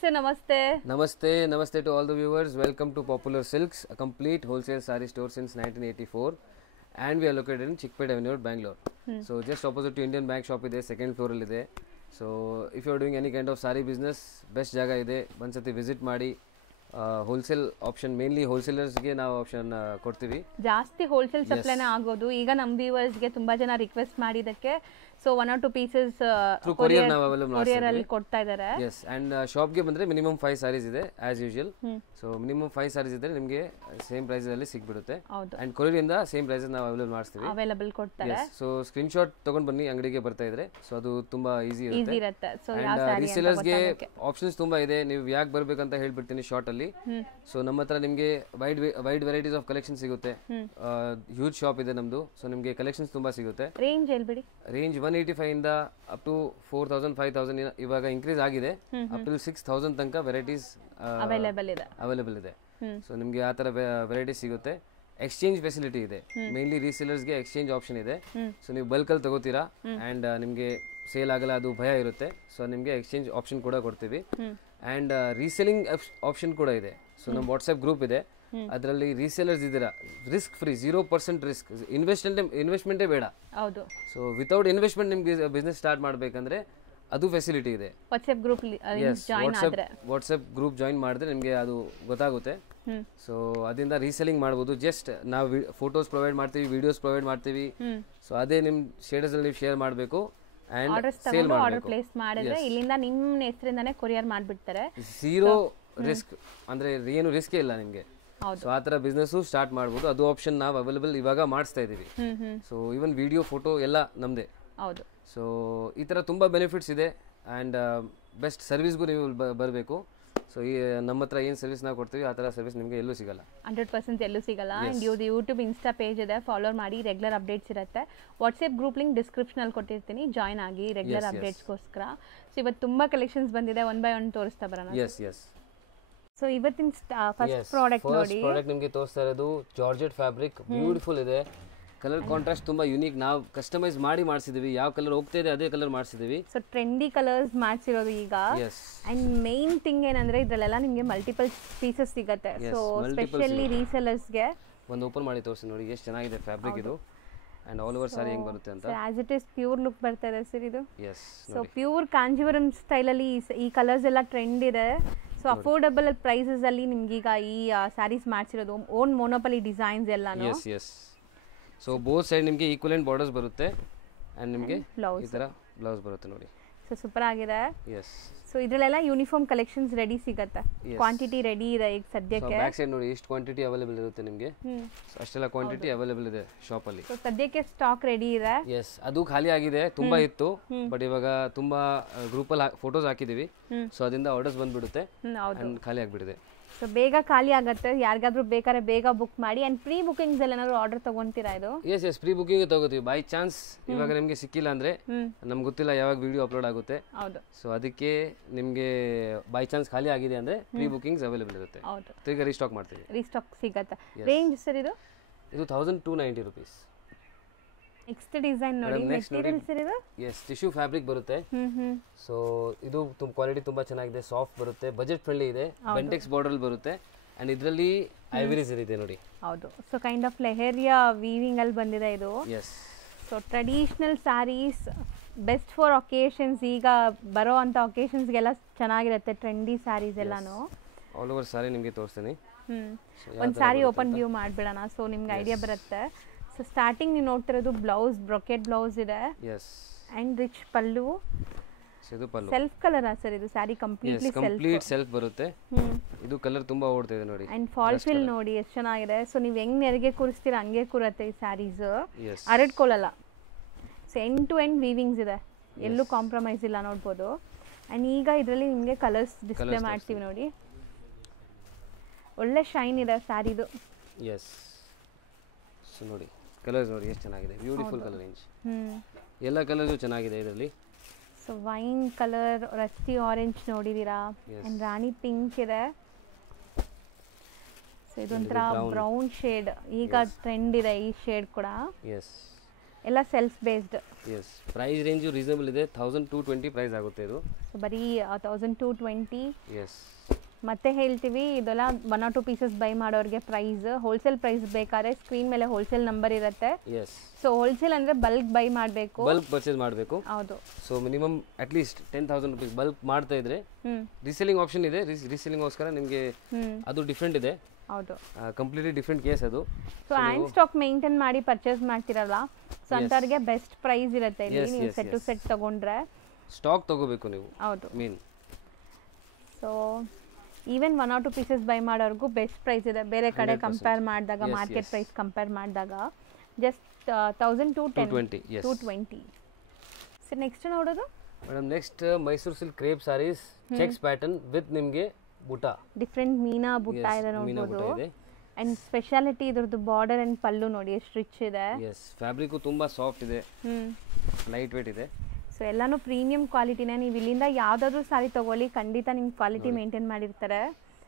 Sir, namaste. Namaste, namaste to all the viewers. Welcome to Popular Silks, a complete wholesale saree store since 1984, and we are located in Chickpet Avenue, Bangalore. So just opposite to Indian Bank shop ide, second floor alli ide. So if you are doing any kind of saree business, best jaga ide. Once visit ಮಾಡಿ wholesale option mainly ಹೋಲ್ಸೇಲರ್ಸ್ಗೆ ನಾವು option ಕೊಡ್ತೀವಿ. ಜಾಸ್ತಿ wholesale ಸಪ್ಲೈನೇ ಆಗೋದು. ಈಗ ನಮ್ಮ ವ್ಯೂವರ್ಸ್ಗೆ ತುಂಬಾ ಜನ request ಮಾಡಿದಕ್ಕೆ ಸೊ 1 or 2 ಪೀಸಸ್ ಕೊರಿಯರ್ ನಾವು ಅವೈಲೇಬಲ್ ಕೊರಿಯರ್ ಅಲ್ಲಿ ಕೊಡ್ತಾ ಇದ್ದಾರೆ. ಎಸ್ ಅಂಡ್ ಶಾಪ್ ಗೆ ಬಂದ್ರೆ ಮಿನಿಮಮ್ 5 ಸಾರೀಸ್ ಇದೆ as usual. So minimum 5 saris ಇದ್ರೆ ನಿಮಗೆ ಸೇಮ್ ಪ್ರೈಸ್ ಅಲ್ಲಿ ಸಿಗ್ಬಿಡುತ್ತೆ. ಅಂಡ್ ಕೊರಿಯರ್ ಇಂದ ಸೇಮ್ ಪ್ರೈಸ್ ನಾವು ಅವೈಲೇಬಲ್ ಕೊಡ್ತಾರೆ. ಸೊ ಸ್ಕ್ರೀನ್ ಶಾಟ್ ತಗೊಂಡು ಬನ್ನಿ ಅಂಗಡಿಗೆ ಬರ್ತಾ ಇದ್ರೆ. ಸೊ ಅದು ತುಂಬಾ ಈಸಿ ಇರುತ್ತೆ. ಸೊ ರೀಸೇಲರ್ಸ್ ಗೆ ಆಪ್ಷನ್ಸ್ ತುಂಬಾ ಇದೆ. ನೀವು ಯಾಕೆ ಬರ್ಬೇಕಂತ ಹೇಳ್ಬಿಡ್ತೀನಿ ಶಾರ್ಟ್ ಅಲ್ಲಿ. ಸೊ ನಮ್ಮ ಹತ್ರ ನಿಮಗೆ ವೈಡ್ ವೆರೈಟೀಸ್ ಆಫ್ ಕಲೆಕ್ಷನ್ ಸಿಗುತ್ತೆ. ಹ್ಯೂಜ್ ಶಾಪ್ ಇದೆ ನಮ್ದು. ಸೊ ನಿಮಗೆ ಕಲೆಕ್ಷನ್ಸ್ ತುಂಬಾ ಸಿಗುತ್ತೆ. ರೇಂಜ್ ಹೇಳ್ಬಿಡಿ. ರೇಂಜ್ 185 ಇಂದ ಅಪ್ ಟು 4000 5000 ಇವಾಗ ಇನ್ಕ್ರೀಸ್ ಆಗಿದೆ. ಅಪ್ ಟು 6000 ತನಕ ವೆರೈಟೀಸ್ ಅವೈಲೇಬಲ್ ಇದೆ. ಸೊ ನಿಮಗೆ ಆ ತರ ವೆರೈಟೀಸ್ ಸಿಗುತ್ತೆ. ಎಕ್ಸ್ಚೇಂಜ್ ಫೆಸಿಲಿಟಿ ಇದೆ. ಮೇನ್ಲಿ ರೀಸೇಲರ್ಸ್ಗೆ ಎಕ್ಸ್ಚೇಂಜ್ ಆಪ್ಷನ್ ಇದೆ. ಸೊ ನೀವು ಬಲ್ಕಲ್ಲಿ ತಗೋತೀರಾ ಅಂಡ್ ನಿಮಗೆ ಸೇಲ್ ಆಗಲ್ಲ ಅದು ಭಯ ಇರುತ್ತೆ. ಸೊ ನಿಮಗೆ ಎಕ್ಸ್ಚೇಂಜ್ ಆಪ್ಷನ್ ಕೂಡ ಕೊಡ್ತೀವಿ. ಅಂಡ್ ರೀಸೆಲಿಂಗ್ ಆಪ್ಷನ್ ಕೂಡ ಇದೆ. ಸೊ ನಮ್ಮ ವಾಟ್ಸ್ಆಪ್ ಗ್ರೂಪ್ ಇದೆ. ಅದರಲ್ಲಿ ರೀಸೇಲರ್ಸ್ ಇದ್ದೀರಾ, ರಿಸ್ಕ್ ಫ್ರೀ 0% ರಿಸ್ಕ್, ಇನ್ವೆಸ್ಟ್ಮೆಂಟೇ ಬೇಡ. ಹೌದು. ಸೊ ವಿತೌಟ್ ಇನ್ವೆಸ್ಟ್ಮೆಂಟ್ ನಿಮ್ಗೆ ಬಿಸ್ನೆಸ್ ಸ್ಟಾರ್ಟ್ ಮಾಡಬೇಕಂದ್ರೆ ಅದು ಫೆಸಿಲಿಟಿ ಇದೆ. ವಾಟ್ಸ್ಆಪ್ ಗ್ರೂಪ್ ಜಾಯಿನ್ ಮಾಡಿದ್ರೆ ನಿಮಗೆ ಅದು ಗೊತ್ತಾಗುತ್ತೆ. ಸೊ ಅದರಿಂದ ರೀಸೆಲಿಂಗ್ ಮಾಡ್ಬೋದು. ಜಸ್ಟ್ ನಾವು ಫೋಟೋಸ್ ಪ್ರೊವೈಡ್ ಮಾಡ್ತೀವಿ, ವಿಡಿಯೋಸ್ ಪ್ರೊವೈಡ್ ಮಾಡ್ತೀವಿ. ಸೊ ಅದೇ ನಿಮ್ಮ ಸ್ಟೇಟಸ್ ಅಲ್ಲಿ ನೀವು ಶೇರ್ ಮಾಡಬೇಕು ಅಂಡ್ ಸೇಲ್ ಮಾಡಬೇಕು. ಇಲ್ಲಿಂದ ನಿಮ್ಮ ಹೆಸರಿಂದಾನೇ ಕೊರಿಯರ್ ಮಾಡಿಬಿಡ್ತಾರೆ. ಝೀರೋ ರಿಸ್ಕ್ ಅಂದ್ರೆ ಏನು ರಿಸ್ಕೇ ಇಲ್ಲ ನಿಮಗೆ. ಸೊ ಆ ತರ ಬಿಸ್ನೆಸ್ ಸ್ಟಾರ್ಟ್ ಮಾಡಬಹುದು. ಅದು ಆಪ್ಷನ್ ನಾವು ಅವೈಲೇಬಲ್ ಇವಾಗ ಮಾಡಿಸ್ತಾ ಇದೀವಿ. ಸೊ ಈವನ್ ವಿಡಿಯೋ ಫೋಟೋ ಎಲ್ಲ ನಮ್ದೇ. ಹೌದು. ಸೊ ಈ ತರ ತುಂಬಾ ಬೆನಿಫಿಟ್ಸ್ ಇದೆ. ಅಂಡ್ ಬೆಸ್ಟ್ ಸರ್ವಿಸ್ಗೂ ನೀವು ಬರಬೇಕು. ಸೊ ಈ ನಮ್ಮ ಹತ್ರ ಏನು ಸರ್ವಿಸ್ ನಾವು ಕೊಡ್ತೀವಿ ಆ ತರ ಸರ್ವಿಸ್ ನಿಮಗೆ ಎಲ್ಲೂ ಸಿಗಲ್ಲ. 100% ಎಲ್ಲೂ ಸಿಗಲ್ಲ. ಅಂಡ್ ಇವ್ರದ್ದು ಯೂಟ್ಯೂಬ್ ಇನ್ಸ್ಟಾ ಪೇಜ್ ಇದೆ, ಫಾಲೋ ಮಾಡಿ, ರೆಗ್ಯುಲರ್ ಅಪ್ಡೇಟ್ಸ್ ಇರುತ್ತೆ. ವಾಟ್ಸ್ಆಪ್ ಗ್ರೂಪ್ ಲಿಂಕ್ ಡಿಸ್ಕ್ರಿಪ್ಷನ್ ಅಲ್ಲಿ ಕೊಟ್ಟಿರ್ತೀನಿ, ಜಾಯ್ನ್ ಆಗಿ ರೆಗ್ಯುಲರ್ ಅಪ್ಡೇಟ್ಸ್ಗೋಸ್ಕರ. ಸೊ ಇವತ್ತು ತುಂಬಾ ಕಲೆಕ್ಷನ್ಸ್ ಬಂದಿದೆ, ಒನ್ ಬೈ ಒನ್ ತೋರಿಸ್ತಾ ಬರೋಣ. ಸೊ ಇವತ್ತಿನ ಫಸ್ಟ್ ಪ್ರಾಡಕ್ಟ್ ನಿಮಗೆ ತೋರಿಸ್ತಾ ಇರೋದು ಜಾರ್ಜೆಟ್ ಫ್ಯಾಬ್ರಿಕ್. ಬ್ಯೂಟಿಫುಲ್ ಇದೆ. ಕಲರ್ ಕಾಂಟ್ರಾಸ್ಟ್ ತುಂಬಾ ಯೂನಿಕ್. ನಾವು ಕಸ್ಟಮೈಸ್ ಮಾಡಿಸಿದೀವಿ. ಯಾವ ಕಲರ್ ಹೋಗ್ತಾ ಇದೆ ಅದೇ ಕಲರ್ ಮಾಡಿಸಿದೀವಿ. ಸೊ ಟ್ರೆಂಡಿ ಕಲರ್ಸ್ ಮಾಡ್ಸಿರೋದು ಈಗ. ಅಂಡ್ ಮೇನ್ ಥಿಂಗ್ ಏನಂದ್ರೆ ಇದ್ರಲ್ಲೆಲ್ಲ ನಿಮಗೆ ಮಲ್ಟಿಪಲ್ ಪೀಸಸ್ ಸಿಗುತ್ತೆ. ಸೊ ಸ್ಪೆಷಲಿ ರೀಸೆಲರ್ಸ್ಗೆ ಒಂದು ಓಪನ್ ಮಾಡಿ ತೋರಿಸಿ ನೋಡಿ ಎಷ್ಟು ಚೆನ್ನಾಗಿದೆ ಫ್ಯಾಬ್ರಿಕ್ ಇದು. ಅಂಡ್ ಆಲ್ ಓವರ್ ಸಾರಿ ಹೆಂಗ್ ಬರುತ್ತೆ ಅಂತ. As it is pure look ಬರ್ತಾ ಇದೆ ಸರ್ ಇದು. ಸೊ ಪ್ಯೂರ್ ಕಾಂಜೀವರಂ ಸ್ಟೈಲ್ ಅಲ್ಲಿ ಈ ಕಲರ್ಸ್ ಎಲ್ಲ ಟ್ರೆಂಡ್ ಇದೆ. ಸೊ ಅಫೋರ್ಡಬಲ್ ಪ್ರೈಸಸ್ ಅಲ್ಲಿ ನಿಮ್ಗೀಗ ಈ ಸ್ಯಾರೀಸ್ ಮಾಡ್ಸಿರೋದು ಓನ್ ಮೊನೋಪಲಿ ಡಿಸೈನ್ಸ್ ಎಲ್ಲಾನು. ಸೊ ಬೋತ್ ಸೈಡ್ ನಿಮಗೆ ಈಕ್ವಲೆಂಟ್ ಬಾರ್ಡರ್ಸ್ ಬರುತ್ತೆ ಅಂಡ್ ನಿಮಗೆ ಈ ತರ ಬ್ಲೌಸ್ ಬರುತ್ತೆ ನೋಡಿ. ಸೊ ಸೂಪರ್ ಆಗಿದೆ. ಸೊ ಇದರಲ್ಲೆಲ್ಲ ಯೂನಿಫಾರ್ಮ್ ಕಲೆಕ್ಷನ್ಸ್ ರೆಡಿ ಸಿಗುತ್ತೆ. ಕ್ವಾಂಟಿಟಿ ರೆಡಿ ಇದೆ ಈಗ ಸದ್ಯಕ್ಕೆ. ಬ್ಯಾಕ್ ಸೈಡ್ ನೋಡಿ ಎಷ್ಟು ಕ್ವಾಂಟಿಟಿ ಅವೈಲೇಬಲ್ ಇರುತ್ತೆ ನಿಮಗೆ. ಅಷ್ಟೆಲ್ಲ ಕ್ವಾಂಟಿಟಿ ಅವೈಲೇಬಲ್ ಇದೆ ಶಾಪ್ ಅಲ್ಲಿ. ಸೊ ಸದ್ಯಕ್ಕೆ ಸ್ಟಾಕ್ ರೆಡಿ ಇದೆ. ಅದು ಖಾಲಿ ಆಗಿದೆ. ತುಂಬಾ ಇತ್ತು ಬಟ್ ಇವಾಗ ತುಂಬಾ ಗ್ರೂಪ್ ಅಲ್ಲಿ ಫೋಟೋಸ್ ಹಾಕಿದೀವಿ. ಸೊ ಅದರಿಂದ ಆರ್ಡರ್ಸ್ ಬಂದ್ಬಿಡುತ್ತೆ ಅಂಡ್ ಖಾಲಿ ಆಗ್ಬಿಟ್ಟಿದೆ. ಸೊ ಬೇಗ ಖಾಲಿ ಆಗುತ್ತೆ. ಯಾರಿಗಾದ್ರೂ ಬೇಕಾದ್ರೆ ಬೇಗ ಬುಕ್ ಮಾಡಿ. ಅಂಡ್ ಪ್ರೀ ಬುಕಿಂಗ್ಸ್ ಎಲ್ಲ ಏನಾದ್ರು ಆರ್ಡರ್ ತಗೊಂತೀರಾ ಇದು? ಎಸ್ ಪ್ರೀ ಬುಕಿಂಗ್ ತಗೋತೀವಿ. ಬೈ ಚಾನ್ಸ್ ಇವಾಗ ನಿಮಗೆ ಸಿಕ್ಕಿಲ್ಲ ಅಂದ್ರೆ ನಮ್ಗೆ ಗೊತ್ತಿಲ್ಲ ಯಾವಾಗ ವಿಡಿಯೋ ಅಪ್ಲೋಡ್ ಆಗುತ್ತೆ. ಸೊ ಅದಕ್ಕೆ ನಿಮಗೆ ಬೈ ಚಾನ್ಸ್ ಖಾಲಿ ಆಗಿದೆ ಅಂದ್ರೆ ಪ್ರೀ ಬುಕಿಂಗ್ಸ್ ಅವೈಲೇಬಲ್ ಇರುತ್ತೆ. ಈಗ ರೀಸ್ಟಾಕ್ ಮಾಡ್ತೀವಿ. ರೀಸ್ಟಾಕ್ ಸಿಗುತ್ತೆ. ರೇಂಜ್ ಸರ್ ಇದು 1290 rupees. ನೆಕ್ಸ್ಟ್ ಡಿಸೈನ್ ನೋಡಿ. ಮೆಟೀರಿಯಲ್ ಸರ್ ಇದು ಟಿಶ್ಯೂ ಫ್ಯಾಬ್ರಿಕ್ ಬರುತ್ತೆ. ಸೊ ಇದು ಕ್ವಾಲಿಟಿ ತುಂಬಾ ಚೆನ್ನಾಗಿದೆ. ಸಾಫ್ಟ್ ಬರುತ್ತೆ, ಬಜೆಟ್ ಫ್ರೆಂಡ್ಲಿ ಇದೆ. ಬೆಂಟೆಕ್ಸ್ ಬಾರ್ಡರ್ ಬರುತ್ತೆ ಅಂಡ್ ಇದರಲ್ಲಿ ಐವರೀಸ್ ಇದೆ ನೋಡಿ. ಹೌದು. So kind of leheriya weaving ಅಲ್ಲಿ ಬಂದಿದೆ ಇದು. So traditional saris best for occasions. ಈಗ ಬರೋ ಅಂತ ಒಕೇಶನ್ಸ್ಗೆಲ್ಲ ಚೆನ್ನಾಗಿರುತ್ತೆ ಟ್ರೆಂಡಿ ಸ್ಯಾರೀಸ್ ಎಲ್ಲಾನು. ಆಲ್ ಓವರ್ ಸಾರಿ ನಿಮಗೆ ತೋರಿಸ್ತೀನಿ. ಒಂದು ಸ್ಯಾರಿ ಓಪನ್ ವ್ಯೂ ಮಾಡ್ಬಿಡೋಣ ಸೊ ನಿಮ್ಗೆ ಐಡಿಯಾ ಬರುತ್ತೆ. ಸೊ ಸ್ಟಾರ್ಟಿಂಗ್ ನೀವು ನೋಡ್ತಿರೋದು ಬ್ಲೌಸ್, ಬ್ರೊಕೆಟ್ ಬ್ಲೌಸ್ ಇದೆ and rich pallu. Self colour sir ಇದು ಸ್ಯಾರಿ ಕಂಪ್ಲೀಟ್ ಸೆಲ್ಫ್ ಬರುತ್ತೆ. ಇದು ಕಲರ್ ತುಂಬಾ ಓಡ್ತಾ ಇದೆ ನೋಡಿ. ಅಂಡ್ ಫಾಲ್ ಫಿಲ್ ನೋಡಿ ಎಷ್ಟು ಚೆನ್ನಾಗಿದೆ. ಸೊ ನೀವು ಹೆಂಗ್ ನೆರಿಗೆ ಕೂರಿಸ್ತೀರಾ ಹಂಗೆ ಕೂರತ್ತೆ ಈ ಸ್ಯಾರೀಸ್. ಹರಡ್ಕೊಳ್ಳಲ್ಲ. So end to end weavings ಇದೆ, ಎಲ್ಲೂ ಕಾಂಪ್ರಮೈಸ್ ಇಲ್ಲ ನೋಡ್ಬೋದು. ಅಂಡ್ ಈಗ ಇದರಲ್ಲಿ ನಿಮಗೆ ಕಲರ್ಸ್ ಡಿಸ್ಪ್ಲೇ ಮಾಡ್ತೀವಿ ನೋಡಿ. ಒಳ್ಳೆ ಶೈನ್ ಇದೆ ಸ್ಯಾರಿದು. ಸೊ ನೋಡಿ ಕಲರ್ಸ್ ನೋಡಿ ಎಷ್ಟು ಚೆನ್ನಾಗಿದೆ. Beautiful colour range. ಎಲ್ಲ ಕಲರ್ಸ್ ಚೆನ್ನಾಗಿದೆ ಇದರಲ್ಲಿ. So wine colour, rusty orange ನೋಡಿದೀರಾ ಅಂಡ್ ರಾಣಿ ಪಿಂಕ್ ಇದೆ. ಸೊ ಇದೊಂಥರ ಬ್ರೌನ್ ಶೇಡ್ ಈಗ ಟ್ರೆಂಡ್ ಇದೆ ಈ ಶೇಡ್ ಕೂಡ. ಎಲ್ಲ self based. Yes, price range reasonable ಇದೆ. 1220 ಪ್ರೈಸ್ ಆಗುತ್ತೆ ಇದು. ಸೊ ಬರೀ 1220. ಎಸ್, ಮತ್ತೆ ಹೇಳ್ತೀವಿ ಇದೆಲ್ಲ 1 or 2 ಪೀಸಸ್ ಬೈ ಮಾಡೋರಿಗೆ ಪ್ರೈಸ್. ಹೋಲ್ಸೇಲ್ ಪ್ರೈಸ್ ಬೇಕಾದ್ರೆ ಸ್ಕ್ರೀನ್ ಮೇಲೆ ಹೋಲ್ಸೇಲ್ ನಂಬರ್ ಇರುತ್ತೆ. ಎಸ್. ಸೊ ಹೋಲ್ಸೇಲ್ ಅಂದರೆ ಬಲ್ಕ್ ಬೈ ಮಾಡಬೇಕು, ಬಲ್ಕ್ ಪರ್ಚೇಸ್ ಮಾಡಬೇಕು. ಹೌದು. So minimum at least 10,000 rupees bulk ಮಾಡ್ತಾ ಇದ್ರೆ ರೀಸೆಲ್ಲಿಂಗ್ ಆಪ್ಷನ್ ಇದೆ. ರೀಸೆಲ್ಲಿಂಗ್ಗೋಸ್ಕರ ನಿಮಗೆ ಅದು ಡಿಫ್ರೆಂಟ್ ಇದೆ. ಹೌದು, ಕಂಪ್ಲೀಟ್ಲಿ ಡಿಫ್ರೆಂಟ್ ಕೇಸ್ ಅದು. ಸೊ ಹ್ಯಾಂಡ್ ಸ್ಟಾಕ್ ಮೇಂಟೈನ್ ಮಾಡಿ ಪರ್ಚೇಸ್ ಮಾಡ್ತಿರಲ್ಲ, ಸೊ ಅಂಥವ್ರಿಗೆ ಬೆಸ್ಟ್ ಪ್ರೈಸ್ ಇರುತ್ತೆ ಇಲ್ಲಿ. ನೀವು ಸೆಟ್ ಟು ಸೆಟ್ ತಗೊಂಡ್ರೆ ಸ್ಟಾಕ್ ತಗೋಬೇಕು ನೀವು. ಹೌದು man. So even 1 or 2 pieces buy ಮಾಡೋರ್ಗೂ ಬೆಸ್ಟ್ ಪ್ರೈಸ್ ಇದೆ ಬೇರೆ ಕಡೆ ಕಂಪೇರ್ ಮಾಡಿದಾಗ, ಮಾರ್ಕೆಟ್ ಪ್ರೈಸ್ ಕಂಪೇರ್ ಮಾಡಿದಾಗ. ಜಸ್ಟ್ 1220. ಸೊ ನೆಕ್ಸ್ಟ್ ನೋಡೋದು madam, next Mysore silk crepe sarees checks pattern with ನಿಮಗೆ ಬುಟ್ಟ, ಡಿಫ್ರೆಂಟ್ ಮೀನಾ ಬುಟ್ಟ ಇದೆ ನೋಡ್ಬೋದು. ಅಂಡ್ ಸ್ಪೆಷಾಲಿಟಿ ಇದ್ರದ್ದು ಬಾರ್ಡರ್ ಅಂಡ್ ಪಲ್ಲು ನೋಡಿ ಎಷ್ಟು ರಿಚ್ ಇದೆ. ಎಸ್, ಫ್ಯಾಬ್ರಿಕ್ ತುಂಬಾ ಸಾಫ್ಟ್ ಇದೆ, ಲೈಟ್ ವೇಟ್ ಇದೆ. ಸೊ ಎಲ್ಲಾನು ಪ್ರೀಮಿಯಂ ಕ್ವಾಲಿಟಿನೇ. ನೀವು ಇಲ್ಲಿಂದ ಯಾವ್ದಾದ್ರು ಸಾರಿ ತಗೊಳ್ಳಿ, ಖಂಡಿತ ನಿಮ್ಗೆ ಕ್ವಾಲಿಟಿ ಮೇಂಟೈನ್ ಮಾಡಿರ್ತಾರೆ.